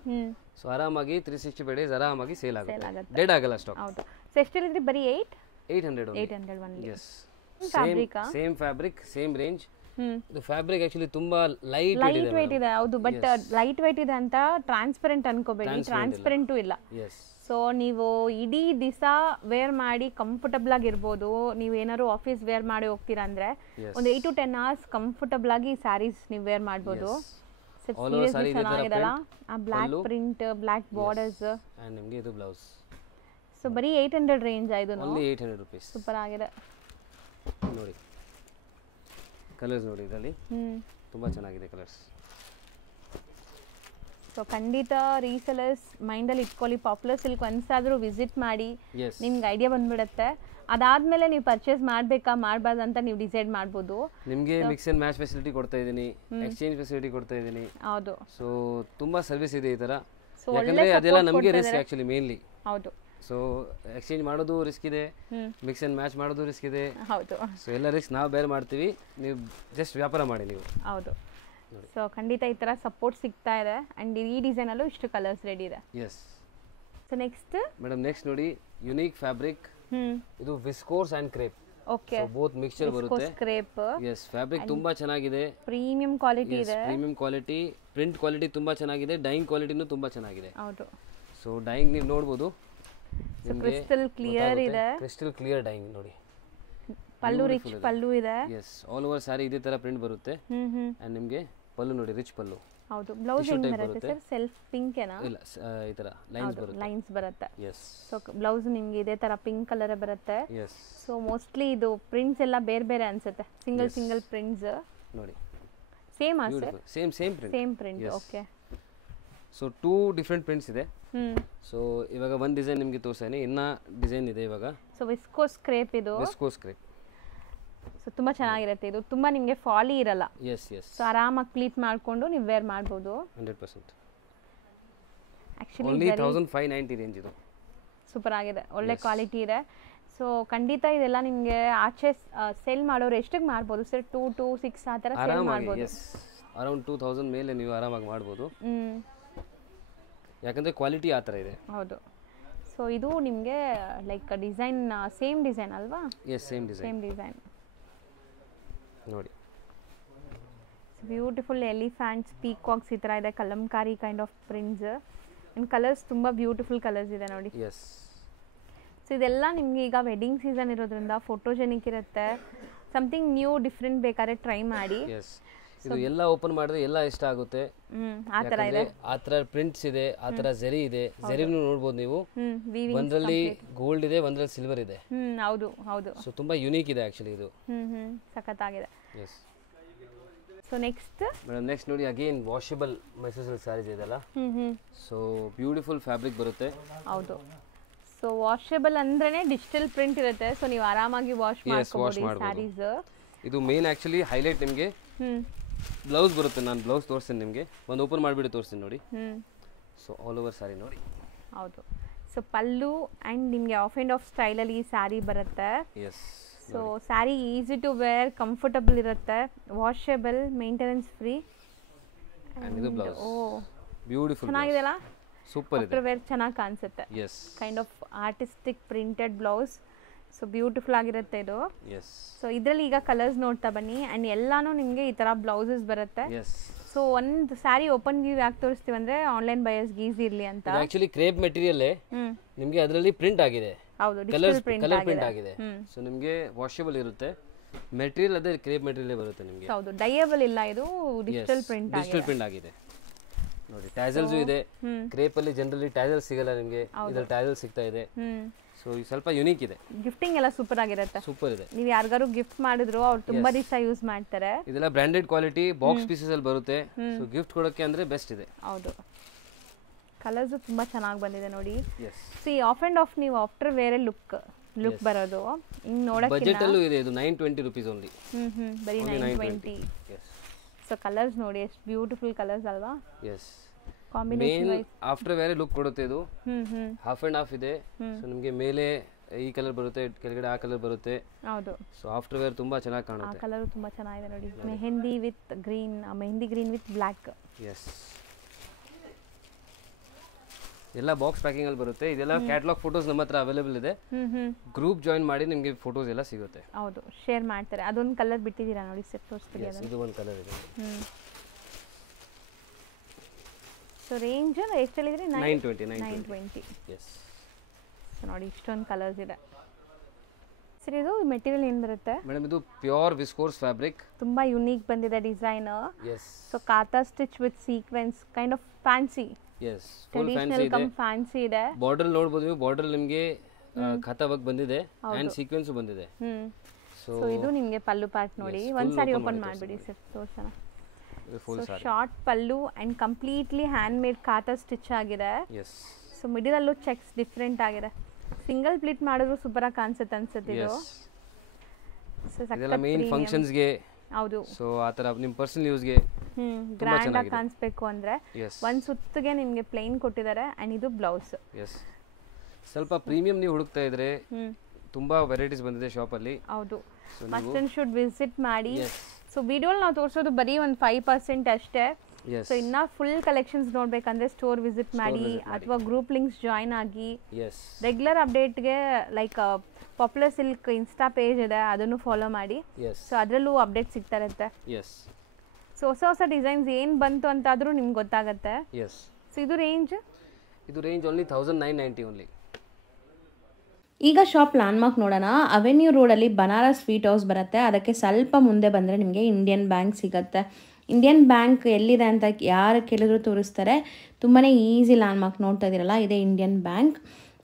ಸೊ ಆರಾಮಾಗಿ 365 ಡೇಸ್ ಆರಾಮಾಗಿ ಸೇಲ್ ಆಗುತ್ತೆ, ಡೆಡ್ ಆಗಲ್ಲ ಸ್ಟಾಕ್. ಹೌದು. ಸೊ ಎಷ್ಟಿದೆ? ಬರೀ 800 only. Yes. Same fabric, same range. ಇದು ಫ್ಯಾಬ್ರಿಕ್ ಆಕ್ಚುಲಿ ತುಂಬಾ ಲೈಟ್ ವೇಟ್ ಇದೆ. ಹೌದು, ಬಟ್ ಲೈಟ್ ವೇಟ್ ಇದೆ ಅಂತ ಟ್ರಾನ್ಸ್ಪರೆಂಟ್ ಅನ್ಕೋಬೇಡಿ, ಟ್ರಾನ್ಸ್ಪರೆಂಟು ಇಲ್ಲ. ಸೊ ನೀವು ಇಡೀ ದಿವಸ ವೇರ್ ಮಾಡಿ ಕಂಫರ್ಟಬಲ್ ಆಗಿರ್ಬೋದು. ನೀವು ಏನಾದ್ರು ಆಫೀಸ್ ವೇರ್ ಮಾಡಿ ಹೋಗ್ತೀರಾ ಅಂದ್ರೆ ಒಂದು 8 to 10 hours ಕಂಫರ್ಟಬಲ್ ಆಗಿ ಸ್ಯಾರೀಸ್ ನೀವು ವೇರ್ ಮಾಡ್ಬೋದು. ಚೆನ್ನಾಗಿದಲ್ಲ ಆ block print, block borders, and ನಿಮಗೆ ಇದು ಬ್ಲೌಸ್. ಸೊ ಬರೀ 800 ರೇಂಜ್ ಇದು. Only 800 rupees. ಸೂಪರ್ ಆಗಿದೆ ನೋಡಿ. ಕಲರ್ಸ್ ನೋಡಿ, ಇದರಲ್ಲಿ ತುಂಬಾ ಚೆನ್ನಾಗಿದೆ ಕಲರ್ಸ್. ಸೊ ಖಂಡಿತ ರೀಸೆಲರ್ಸ್ ಮೈಂಡಲ್ಲಿ ಇಟ್ಕೊಳ್ಳಿ. ಪಾಪ್ಯುಲರ್ ಸಿಲ್ಕ್ ಒಂದ್ಸಾದ್ರೂ ವಿಸಿಟ್ ಮಾಡಿ, ನಿಮ್ಗೆ ಐಡಿಯಾ ಬಂದ್ಬಿಡುತ್ತೆ. ಅದಾದ್ಮೇಲೆ ನೀವು ಪರ್ಚೇಸ್ ಮಾಡಬೇಕಾ ಮಾಡಬಾರ್ದು ಅಂತ ನೀವು ಡಿಸೈಡ್ ಮಾಡ್ಬೋದು. ನಿಮಗೆ ಮಿಕ್ಸ್ ಅಂಡ್ ಮ್ಯಾಚ್ ಫೆಸಿಲಿಟಿ ಕೊಡ್ತಾ ಇದ್ದೀನಿ, ಎಕ್ಸ್ಚೇಂಜ್ ಫೆಸಿಲಿಟಿ ಕೊಡ್ತಾ ಇದ್ದೀನಿ. ಹೌದು. ಸೊ ತುಂಬಾ ಸರ್ವಿಸ್ ಇದೆ ಈ ತರ. ಯಾಕಂದ್ರೆ ಅದೆಲ್ಲ ನಮಗೆ ರಿಸ್ಕ್ ಆಕ್ಚುಲಿ ಮೇನ್ಲಿ. ಹೌದು. ಸೊ ಎಕ್ಸ್ಚೇಂಜ್ ಮಾಡೋದು ರಿಸ್ಕ್ ಇದೆ, ಮಿಕ್ಸ್ ಅಂಡ್ ಮ್ಯಾಚ್ ಮಾಡೋದು ರಿಸ್ಕ್ ಇದೆ. ಹೌದು. ಸೊ ಎಲ್ಲ ರಿಸ್ಕ್ ನಾವು ಬೇರ್ ಮಾಡ್ತೀವಿ, ನೀವು ಜಸ್ಟ್ ವ್ಯಾಪಾರ ಮಾಡಿ ನೀವು. ಹೌದು. ಸೊ ಖಂಡಿತ ಈ ತರ ಸಪೋರ್ಟ್ ಸಿಗ್ತಾ ಇದೆ. ಅಂಡ್ ಈ ಡಿಸೈನ್ ಅಲ್ಲೂ ಇಷ್ಟು ಕಲರ್ಸ್ ರೆಡಿ ಇದೆ. Yes. So next madam, next ನೋಡಿ ಯುನೀಕ್ ಫ್ಯಾಬ್ರಿಕ್. ಇದು viscose and crepe. Okay. So both mixture ಬರುತ್ತೆ. ಕ್ರೇಪ್. ಎಸ್. ಫ್ಯಾಬ್ರಿಕ್ ತುಂಬಾ ಚೆನ್ನಾಗಿದೆ, ಪ್ರೀಮಿಯಂ ಕ್ವಾಲಿಟಿ ಇದೆ. ಪ್ರೀಮಿಯಂ ಕ್ವಾಲಿಟಿ, ಪ್ರಿಂಟ್ ಕ್ವಾಲಿಟಿ ತುಂಬಾ ಚೆನ್ನಾಗಿದೆ, ಡೈಯಿಂಗ್ ಕ್ವಾಲಿಟಿನೂ ತುಂಬಾ ಚೆನ್ನಾಗಿದೆ. ಹೌದು. ಸೊ ಡೈಯಿಂಗ್ ನೀವು ನೋಡಬಹುದು, ಕ್ರಿಸ್ಟಲ್ ಕ್ಲಿಯರ್ ಇದೆ. ಕ್ರಿಸ್ಟಲ್ ಕ್ಲಿಯರ್ ಡೈಯಿಂಗ್ ನೋಡಿ. ಪಲ್ಲು ರಿಚ್ ಪಲ್ಲು ಇದೆ. ಎಸ್. ಆಲ್ ಓವರ್ ಸಾರಿ ಇದೇ ತರ ಪ್ರಿಂಟ್ ಬರುತ್ತೆ. ಅಂಡ್ ನಿಮಗೆ ಪಲ್ಲು ನೋಡಿ, ರಿಚ್ ಪಲ್ಲು. ಹೌದು. ಬ್ಲೌಸ್ ಹೆಂಗ್ ಬರುತ್ತೆ ಸರ್? ಸೆಲ್ಫ್ ಪಿಂಕ್ ಏನಾ? ಇಲ್ಲ, ಈ ತರ ಲೈನ್ಸ್ ಬರುತ್ತೆ. ಲೈನ್ಸ್ ಬರುತ್ತೆ. ಎಸ್. ಸೊ ಬ್ಲೌಸ್ ನಿಮಗೆ ಇದೇ ತರ ಪಿಂಕ್ ಕಲರ್ ಬರುತ್ತೆ. ಎಸ್. ಸೊ ಮೋಸ್ಟ್ಲಿ ಇದು ಪ್ರಿಂಟ್ಸ್ ಎಲ್ಲ ಬೇರೆ ಬೇರೆ ಅನ್ಸುತ್ತೆ, ಸಿಂಗಲ್ ಪ್ರಿಂಟ್ಸ್ ನೋಡಿ. ಸೇಮ್ ಆ sir? Same print. Same print. Okay. So 2 different prints ಇದೆ. ಸೊ ಇವಾಗ ಒಂದು ಡಿಸೈನ್ ನಿಮಗೆ ತೋರಿಸ್ತೀನಿ, ಇನ್ನ ಡಿಸೈನ್ ಇದೆ ಇವಾಗ. ಸೊ ವಿಸ್ಕೋಸ್ ಕ್ರೇಪ್ ಇದು. Viscose crepe. ಸೊ ತುಂಬಾ ಚೆನ್ನಾಗಿರುತ್ತೆ ಇದು. ತುಂಬಾ ನಿಮಗೆ ಫಾಲಿ ಇರಲ್ಲ. S S. ಸೊ ಆರಾಮಾಗಿ ಪ್ಲೀಟ್ ಮಾಡ್ಕೊಂಡು ನೀವು ವೇರ್ ಮಾಡಬಹುದು. 100%. ಆಕ್ಚುಲಿ ಓನ್ಲಿ 1590 ರೇಂಜ್ ಇದು. ಸೂಪರ್ ಆಗಿದೆ, ಒಳ್ಳೆ ಕ್ವಾಲಿಟಿ ಇದೆ. ಸೊ ಖಂಡಿತ ಇದೆಲ್ಲ ನಿಮಗೆ ಆಚೆ ಸೇಲ್ ಮಾಡೋರು ಎಷ್ಟಿಗೆ ಮಾಡ್ಬೋದು ಸರ್? 2 to 6 ಆ ಥರ ಸೇಲ್ ಮಾಡ್ಬೋದು. ಎಸ್. ಅರೌಂಡ್ 2000 ಮೇಲೆ ನೀವು ಆರಾಮಾಗಿ ಮಾಡ್ಬೋದು, ಯಾಕಂದ್ರೆ ಕ್ವಾಲಿಟಿ ಆ ಥರ ಇದೆ. ಹೌದು. ಸೊ ಇದು ನಿಮಗೆ ಲೈಕ್ ಡಿಸೈನ್ ಸೇಮ್ ಡಿಸೈನ್ ಅಲ್ವಾ? ಎಸ್, ಸೇಮ್ ಡಿಸೈನ್ ನೋಡಿ. ಬ್ಯೂಟಿಫುಲ್ ಎಲಿಫ್ಯಾಂಟ್ಸ್, ಪೀಕಾಕ್ಸ್ ಈ ಥರ ಇದೆ, Kalamkari kind of prints. And colours ತುಂಬ ಬ್ಯೂಟಿಫುಲ್ ಕಲರ್ಸ್ ಇದೆ ನೋಡಿ. ಎಸ್. ಸೊ ಇದೆಲ್ಲ ನಿಮಗೆ ಈಗ ವೆಡ್ಡಿಂಗ್ ಸೀಸನ್ ಇರೋದ್ರಿಂದ ಫೋಟೋಜೆನಿಕ್ ಇರುತ್ತೆ. ಸಮಥಿಂಗ್ ನ್ಯೂ ಡಿಫ್ರೆಂಟ್ ಬೇಕಾದ್ರೆ ಟ್ರೈ ಮಾಡಿ. ಎಸ್. ಇದು ಎಲ್ಲ ಓಪನ್ ಮಾಡಿದ್ರೆ ಎಲ್ಲ ಇಷ್ಟ ಆಗುತ್ತೆ. ಆ ಥರ ಇದೆ, ಆ ಥರ ಪ್ರಿಂಟ್ಸ್ ಇದೆ, ಆ ಥರ ಜರಿ ಇದೆ. ಜರಿನೂ ನೋಡ್ಬೋದು ನೀವು. ಒಂದರಲ್ಲಿ ಗೋಲ್ಡ್ ಇದೆ, ಒಂದರಲ್ಲಿ ಸಿಲ್ವರ್ ಇದೆ. ಹೌದು ಹೌದು. ಸೊ ತುಂಬಾ ಯುನೀಕ್ ಇದೆ ಆಕ್ಚುಲಿ ಇದು. ಸಖತ್ತಾಗಿದೆ. Yes. So next madam, next ನೋಡಿ, again washable Mysore silk sarees ಇದೆಲ್ಲ. ಸೊ ಬ್ಯೂಟಿಫುಲ್ ಫ್ಯಾಬ್ರಿಕ್ ಬರುತ್ತೆ. ಹೌದು. ಸೊ ವಾಷಬಲ್ ಅಂದ್ರೇನೆ ಡಿಜಿಟಲ್ ಪ್ರಿಂಟ್ ಇರುತ್ತೆ. ಸೊ ನೀವು ಆರಾಮಾಗಿ ವಾಶ್ ಮಾಡ್ಕೊಬಹುದು ಈ ಸ್ಯಾರೀಸ್. ಇದು ಮೇನ್ ಆಕ್ಚುಲಿ ಹೈಲೈಟ್ ನಿಮಗೆ ಬ್ಲೌಸ್ ಬರುತ್ತೆ. ನಾನು ಬ್ಲೌಸ್ ತೋರಿಸ್ತೀನಿ ನಿಮಗೆ, ಒಂದು ಓಪನ್ ಮಾಡಿಬಿಟ್ಟು ತೋರಿಸ್ತೀನಿ ನೋಡಿ. ಸೊ ಆಲ್ ಓವರ್ ಸ್ಯಾರಿ ನೋಡಿ. ಹೌದು. ಸೊ ಪಲ್ಲು ಆ್ಯಂಡ್ ನಿಮಗೆ ಆಫ್ ಆ್ಯಂಡ್ ಆಫ್ ಸ್ಟೈಲಲ್ಲಿ ಈ ಸ್ಯಾರಿ ಬರುತ್ತೆ. Yes. So sari easy to wear, comfortable ಇರುತ್ತೆ, ವಾಷಬಲ್, ಮೇಂಟೆನೆನ್ಸ್ ಫ್ರೀ. ಇದು ಬ್ಲೌಸ್. ಓ ಬ್ಯೂಟಿಫುಲ್, ಚೆನ್ನಾಗಿದೆಲ್ಲ, ಸೂಪರ್ ಇದೆ. ವೇರ್ ಚೆನ್ನಾಗಿ ಕಾಣಿಸುತ್ತೆ. Yes. Kind of artistic printed blouse. So beautiful ಆಗಿರುತ್ತೆ ಇದು. ಎಸ್. ಸೊ ಇದರಲ್ಲಿ ಈಗ ಕಲರ್ಸ್ ನೋಡ್ತಾ ಬನ್ನಿ. ಆ್ಯಂಡ್ ಎಲ್ಲಾನು ನಿಮಗೆ ಈ ಥರ ಬ್ಲೌಸಸ್ ಬರುತ್ತೆ. ಎಸ್. ಸೊ ಒಂದು ಸ್ಯಾರಿ ಓಪನ್ ವ್ಯೂ ಯಾಕೆ ತೋರಿಸ್ತೀವಿ ಅಂದರೆ ಆನ್ಲೈನ್ ಬಯರ್ಸ್ ಈಸಿ ಇರಲಿ ಅಂತ. ಆಕ್ಚುಲಿ ಕ್ರೇಪ್ ಮೆಟೀರಿಯಲ್ ನಿಮಗೆ ಅದರಲ್ಲಿ ಪ್ರಿಂಟ್ ಆಗಿದೆ. ಹೌದು, ಕಲರ್ ಪ್ರಿಂಟ್ ಆಗಿದೆ. ಸೊ ನಿಮಗೆ ವಾಷಬಲ್ ಇರುತ್ತೆ. ಮೆಟೀರಿಯಲ್ ಅದೇ ಕ್ರೇಪ್ ಮೆಟೀರಿಯಲ್ ಬರುತ್ತೆ ನಿಮಗೆ. ಹೌದು, ಡೈಯಬಲ್ ಇಲ್ಲ, ಇದು ಡಿಜಿಟಲ್ ಪ್ರಿಂಟ್ ಆಗಿದೆ ನೋಡಿ. ಟ್ಯಾಸಲ್ಸ್ ಇದೆ. ಕ್ರೇಪ್ ಅಲ್ಲಿ ಜನರಲಿ ಟ್ಯಾಸಲ್ ಸಿಗಲ್ಲ ನಿಮಗೆ, ಇದರಲ್ಲಿ ಟ್ಯಾಸಲ್ ಸಿಗ್ತಾ ಇದೆ. ಸೊ ಇದು ಸ್ವಲ್ಪ ಯುನೀಕ್ ಇದೆ. ಗಿಫ್ಟಿಂಗ್ ಎಲ್ಲ ಸೂಪರ್ ಆಗಿರುತ್ತೆ. ಸೂಪರ್ ಇದೆ. ನೀವು ಯಾರಿಗಾರು ಗಿಫ್ಟ್ ಮಾಡಿದ್ರು ಅವ್ರು ತುಂಬಾ ದಿವಸ ಯೂಸ್ ಮಾಡ್ತಾರೆ. ಇದೆಲ್ಲ ಬ್ರಾಂಡೆಡ್ ಕ್ವಾಲಿಟಿ ಬಾಕ್ಸ್ ಪೀಸಸ್ ಅಲ್ಲಿ ಬರುತ್ತೆ. ಸೊ ಗಿಫ್ಟ್ ಕೊಡೋಕೆ ಅಂದ್ರೆ ಬೆಸ್ಟ್ ಇದೆ. ಹೌದು. ಕಲರ್ಸು ತುಂಬ ಚೆನ್ನಾಗಿ ಬಂದಿದೆ ನೋಡಿ. Yes see half and half ನೀವು ಆಫ್ಟರ್ ವೇರೆ ಲುಕ್ ಬರೋದು ಹಿಂಗೆ ನೋಡೋಕ್ಕೆ. ಬಜೆಟ್ ಅಲ್ಲೂ ಇದೆ, ಇದು 920 rupees ಓನ್ಲಿ. ಬರೀ 920. ಎಸ್ ಸೊ ಕಲರ್ಸ್ ನೋಡಿ ಎಷ್ಟು ಬ್ಯೂಟಿಫುಲ್ ಕಲರ್ಸ್ ಅಲ್ವಾ. ಎಸ್ ಕಾಂಬಿನೇಷನ್ ಮೇನ್ ಆಫ್ಟರ್ ವೇರೆ ಲುಕ್ ಕೊಡುತ್ತೆ ಇದು. ಹಾಫ್ ಆ್ಯಂಡ್ ಹಾಫ್ ಇದೆ. ಸೊ ನಿಮಗೆ ಮೇಲೆ ಈ ಕಲರ್ ಬರುತ್ತೆ, ಕೆಳಗಡೆ ಆ ಕಲರ್ ಬರುತ್ತೆ. ಹೌದು. ಸೊ ಆಫ್ಟರ್ ವೇರ್ ತುಂಬಾ ಚೆನ್ನಾಗಿ ಆ ಕಾಣುತ್ತೆ. ಕಲರ್ ತುಂಬಾ ಚೆನ್ನಾಗಿದೆ ನೋಡಿ. Mehndi with green, mehndi green with black. Yes ಎಲ್ಲ ಬಾಕ್ಸ್ ಪ್ಯಾಕಿಂಗ್ ಅಲ್ಲಿ ಬರುತ್ತೆ. ಇದೆಲ್ಲ ಕ್ಯಾಟಲಾಗ್ ಫೋಟೋಸ್ ನಮ್ಮ ಹತ್ರ ಅವೈಲೇಬಲ್ ಇದೆ. ಗ್ರೂಪ್ ಜಾಯಿನ್ ಮಾಡಿ ನಿಮಗೆ ಫೋಟೋಸ್ ಎಲ್ಲ ಸಿಗುತ್ತೆ. ಹೌದು, ಶೇರ್ ಮಾಡ್ತಾರೆ. ಅದೊಂದು ಕಲರ್ ಬಿಟ್ಟಿದ್ದೀರಾ ನೋಡಿ, ಸೆಟ್ ತೋರಿಸ್ಬಿಡಿ ಅದನ್ನ. ಇದು ಒಂದು ಕಲರ್ ಇದೆ. ಸೊ ರೇಂಜ್ ಎಷ್ಟು ಹೇಳಿದ್ರಿ? 920. ಎಸ್ ಸೊ ನೋಡಿ ಇಷ್ಟೊಂದು ಕಲರ್ಸ್ ಇದೆ. ಸರಿ, ಇದು ಮೆಟೀರಿಯಲ್ ಏನು ಬರುತ್ತೆ ಮೇಡಮ್? ಇದು ಪ್ಯೂರ್ ವಿಸ್ಕೋಸ್ ಫ್ಯಾಬ್ರಿಕ್. ತುಂಬಾ ಯುನೀಕ್ ಬಂದಿದೆ ಡಿಸೈನ್. ಎಸ್ ಸೊ ಕಾತಾ stitch with sequence, kind of fancy. Yes full fancy ಇದೆ. ಫ್ಯಾನ್ಸಿ ಇದೆ. ಬಾರ್ಡರ್ ನೋಡಬಹುದು ನೀವು. ಬಾರ್ಡರ್ ನಿಮಗೆ ಖಾತಾ ವರ್ಕ್ ಬಂದಿದೆ ಅಂಡ್ ಸೀಕ್ವೆನ್ಸ್ ಬಂದಿದೆ. ಸೊ ಇದು ನಿಮಗೆ ಪಲ್ಲು ಪಾರ್ಟ್ ನೋಡಿ. ಒಂದ್ ಸಾರಿ ಓಪನ್ ಮಾಡಿಬಿಡಿ ಸರ್, ತೋರ್ಸೋಣ. Short pallu and completely hand made ಕಾತಾ ಸ್ಟಿಚ್ ಆಗಿದೆ. ಎಸ್ ಸೊ ಮಿಡಲ್ ಅಲ್ಲೂ ಚೆಕ್ಸ್ ಡಿಫ್ರೆಂಟ್ ಆಗಿದೆ. ಸಿಂಗಲ್ ಪ್ಲೀಟ್ ಮಾಡಿದ್ರು ಸೂಪರ್ ಆಗಿ ಕಾಣಿಸುತ್ತೆ ಅನ್ಸುತ್ತೆ ಇದು. ಸೊ ಇದೆಲ್ಲ ಮೇನ್ ಫಂಕ್ಷನ್ಸ್ ಗೆ. ಹೌದು. ಸೊ ಆ ತರ ನಿಮ್ಮ ಪರ್ಸನಲ್ ಯೂಸ್ ಗೆ ಗ್ರ್ಯಾಂಡ್ ಆಗಿ ಕಾಣಿಸಬೇಕು ಅಂದ್ರೆ ಒಂದ್ ಸುತ್ತಿಗೆ ನಿಮಗೆ ಪ್ಲೇನ್ ಕೊಟ್ಟಿದ್ದಾರೆ ಅಂಡ್ ಇದು ಬ್ಲೌಸ್. ಎಸ್ ಸ್ವಲ್ಪ ಪ್ರೀಮಿಯಂ ನೀವು ಹುಡುಕ್ತಾ ಇದ್ರೆ ತುಂಬಾ ವೆರೈಟೀಸ್ ಬಂದಿದೆ ಶಾಪ್ ಅಲ್ಲಿ. ಹೌದು, ಮಸ್ಟ್ ಅಂಡ್ ಶುಡ್ ವಿಸಿಟ್ ಮಾಡಿ. ಸೊ ವಿಡಿಯೋಲ್ ನಾವು ತೋರಿಸೋದು ಬರೀ ಒಂದು 5% ಅಷ್ಟೇ. ಸೊ ಇನ್ನ ಫುಲ್ ಕಲೆಕ್ಷನ್ಸ್ ನೋಡ್ಬೇಕಂದ್ರೆ ಸ್ಟೋರ್ ವಿಸಿಟ್ ಮಾಡಿ ಅಥವಾ ಗ್ರೂಪ್ ಲಿಂಕ್ಸ್ ಜಾಯಿನ್ ಆಗಿ. ರೆಗ್ಯುಲರ್ ಅಪ್ಡೇಟ್ಗೆ like popular silk insta page ಇದೆ, ಅದನ್ನು ಫಾಲೋ ಮಾಡಿ. ಸೊ ಅದರಲ್ಲೂ ಅಪ್ಡೇಟ್ ಸಿಗ್ತಾ ಇರುತ್ತೆ. ಸೊ ಹೊಸ ಹೊಸ ಡಿಸೈನ್ಸ್ ಏನು ಬಂತು ಅಂತಾದ್ರೂ ನಿಮ್ಗೆ ಗೊತ್ತಾಗುತ್ತೆ. ಸೊ ಇದು ರೇಂಜ್ ಓನ್ಲಿ 1990 ಓನ್ಲಿ. ಈಗ ಶಾಪ್ ಲ್ಯಾಂಡ್ಮಾರ್ಕ್ ನೋಡೋಣ. ಅವೆನ್ಯೂ ರೋಡಲ್ಲಿ ಬನಾರಸ್ ಸ್ವೀಟ್ ಹೌಸ್ ಬರುತ್ತೆ. ಅದಕ್ಕೆ ಸ್ವಲ್ಪ ಮುಂದೆ ಬಂದರೆ ನಿಮಗೆ ಇಂಡಿಯನ್ ಬ್ಯಾಂಕ್ ಸಿಗುತ್ತೆ. ಇಂಡಿಯನ್ ಬ್ಯಾಂಕ್ ಎಲ್ಲಿದೆ ಅಂತ ಯಾರು ಕೇಳಿದ್ರು ತೋರಿಸ್ತಾರೆ. ತುಂಬಾ ಈಸಿ ಲ್ಯಾಂಡ್ಮಾರ್ಕ್ ನೋಡ್ತಾ ಇದ್ದೀರಲ್ಲ, ಇದೇ ಇಂಡಿಯನ್ ಬ್ಯಾಂಕ್.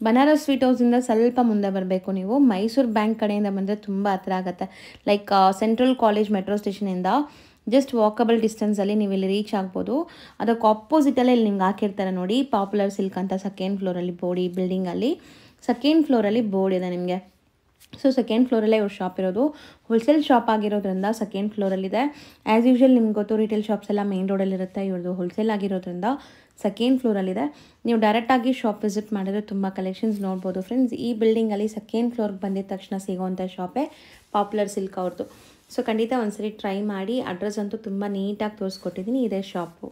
ಬನಾರಸ್ ಸ್ವೀಟ್ ಹೌಸಿಂದ ಸ್ವಲ್ಪ ಮುಂದೆ ಬರಬೇಕು ನೀವು. ಮೈಸೂರು ಬ್ಯಾಂಕ್ ಕಡೆಯಿಂದ ಬಂದರೆ ತುಂಬ ಹತ್ರ ಆಗುತ್ತೆ. ಲೈಕ್ ಸೆಂಟ್ರಲ್ ಕಾಲೇಜ್ ಮೆಟ್ರೋ ಸ್ಟೇಷನಿಂದ ಜಸ್ಟ್ ವಾಕಬಲ್ ಡಿಸ್ಟೆನ್ಸಲ್ಲಿ ನೀವು ಇಲ್ಲಿ ರೀಚ್ ಆಗ್ಬೋದು. ಅದಕ್ಕೆ ಆಪೋಸಿಟಲ್ಲೇ ಇಲ್ಲಿ ನಿಮ್ಗೆ ಹಾಕಿರ್ತಾರೆ ನೋಡಿ, ಪಾಪ್ಯುಲರ್ ಸಿಲ್ಕ್ ಅಂತ. ಸೆಕೆಂಡ್ ಫ್ಲೋರಲ್ಲಿ ಬೋರ್ಡ್, ಈ ಬಿಲ್ಡಿಂಗಲ್ಲಿ ಸೆಕೆಂಡ್ ಫ್ಲೋರಲ್ಲಿ ಬೋರ್ಡ್ ಇದೆ ನಿಮಗೆ. ಸೊ ಸೆಕೆಂಡ್ ಫ್ಲೋರಲ್ಲೇ ಇವ್ರ ಶಾಪ್ ಇರೋದು. ಹೋಲ್ಸೇಲ್ ಶಾಪ್ ಆಗಿರೋದ್ರಿಂದ ಸೆಕೆಂಡ್ ಫ್ಲೋರಲ್ಲಿದೆ. ಆ್ಯಸ್ ಯೂಶ್ವಲ್ ನಿಮ್ಗೆ ಗೊತ್ತು, ರಿಟೇಲ್ ಶಾಪ್ಸ್ ಎಲ್ಲ ಮೇನ್ ರೋಡಲ್ಲಿರುತ್ತೆ. ಇವ್ರದ್ದು ಹೋಲ್ಸೇಲ್ ಆಗಿರೋದ್ರಿಂದ ಸೆಕೆಂಡ್ ಫ್ಲೋರಲ್ಲಿದೆ. ನೀವು ಡೈರೆಕ್ಟಾಗಿ ಶಾಪ್ ವಿಸಿಟ್ ಮಾಡಿದ್ರೆ ತುಂಬ ಕಲೆಕ್ಷನ್ಸ್ ನೋಡ್ಬೋದು ಫ್ರೆಂಡ್ಸ್. ಈ ಬಿಲ್ಡಿಂಗಲ್ಲಿ ಸೆಕೆಂಡ್ ಫ್ಲೋರ್ಗೆ ಬಂದಿದ ತಕ್ಷಣ ಸಿಗೋವಂಥ ಶಾಪೇ ಪಾಪ್ಯುಲರ್ ಸಿಲ್ಕ್ ಅವ್ರದ್ದು. ಸೊ ಖಂಡಿತ ಒಂದ್ಸರಿ ಟ್ರೈ ಮಾಡಿ. ಅಡ್ರೆಸ್ ಅಂತೂ ತುಂಬ ನೀಟಾಗಿ ತೋರಿಸ್ಕೊಟ್ಟಿದ್ದೀನಿ. ಇದೇ ಶಾಪು.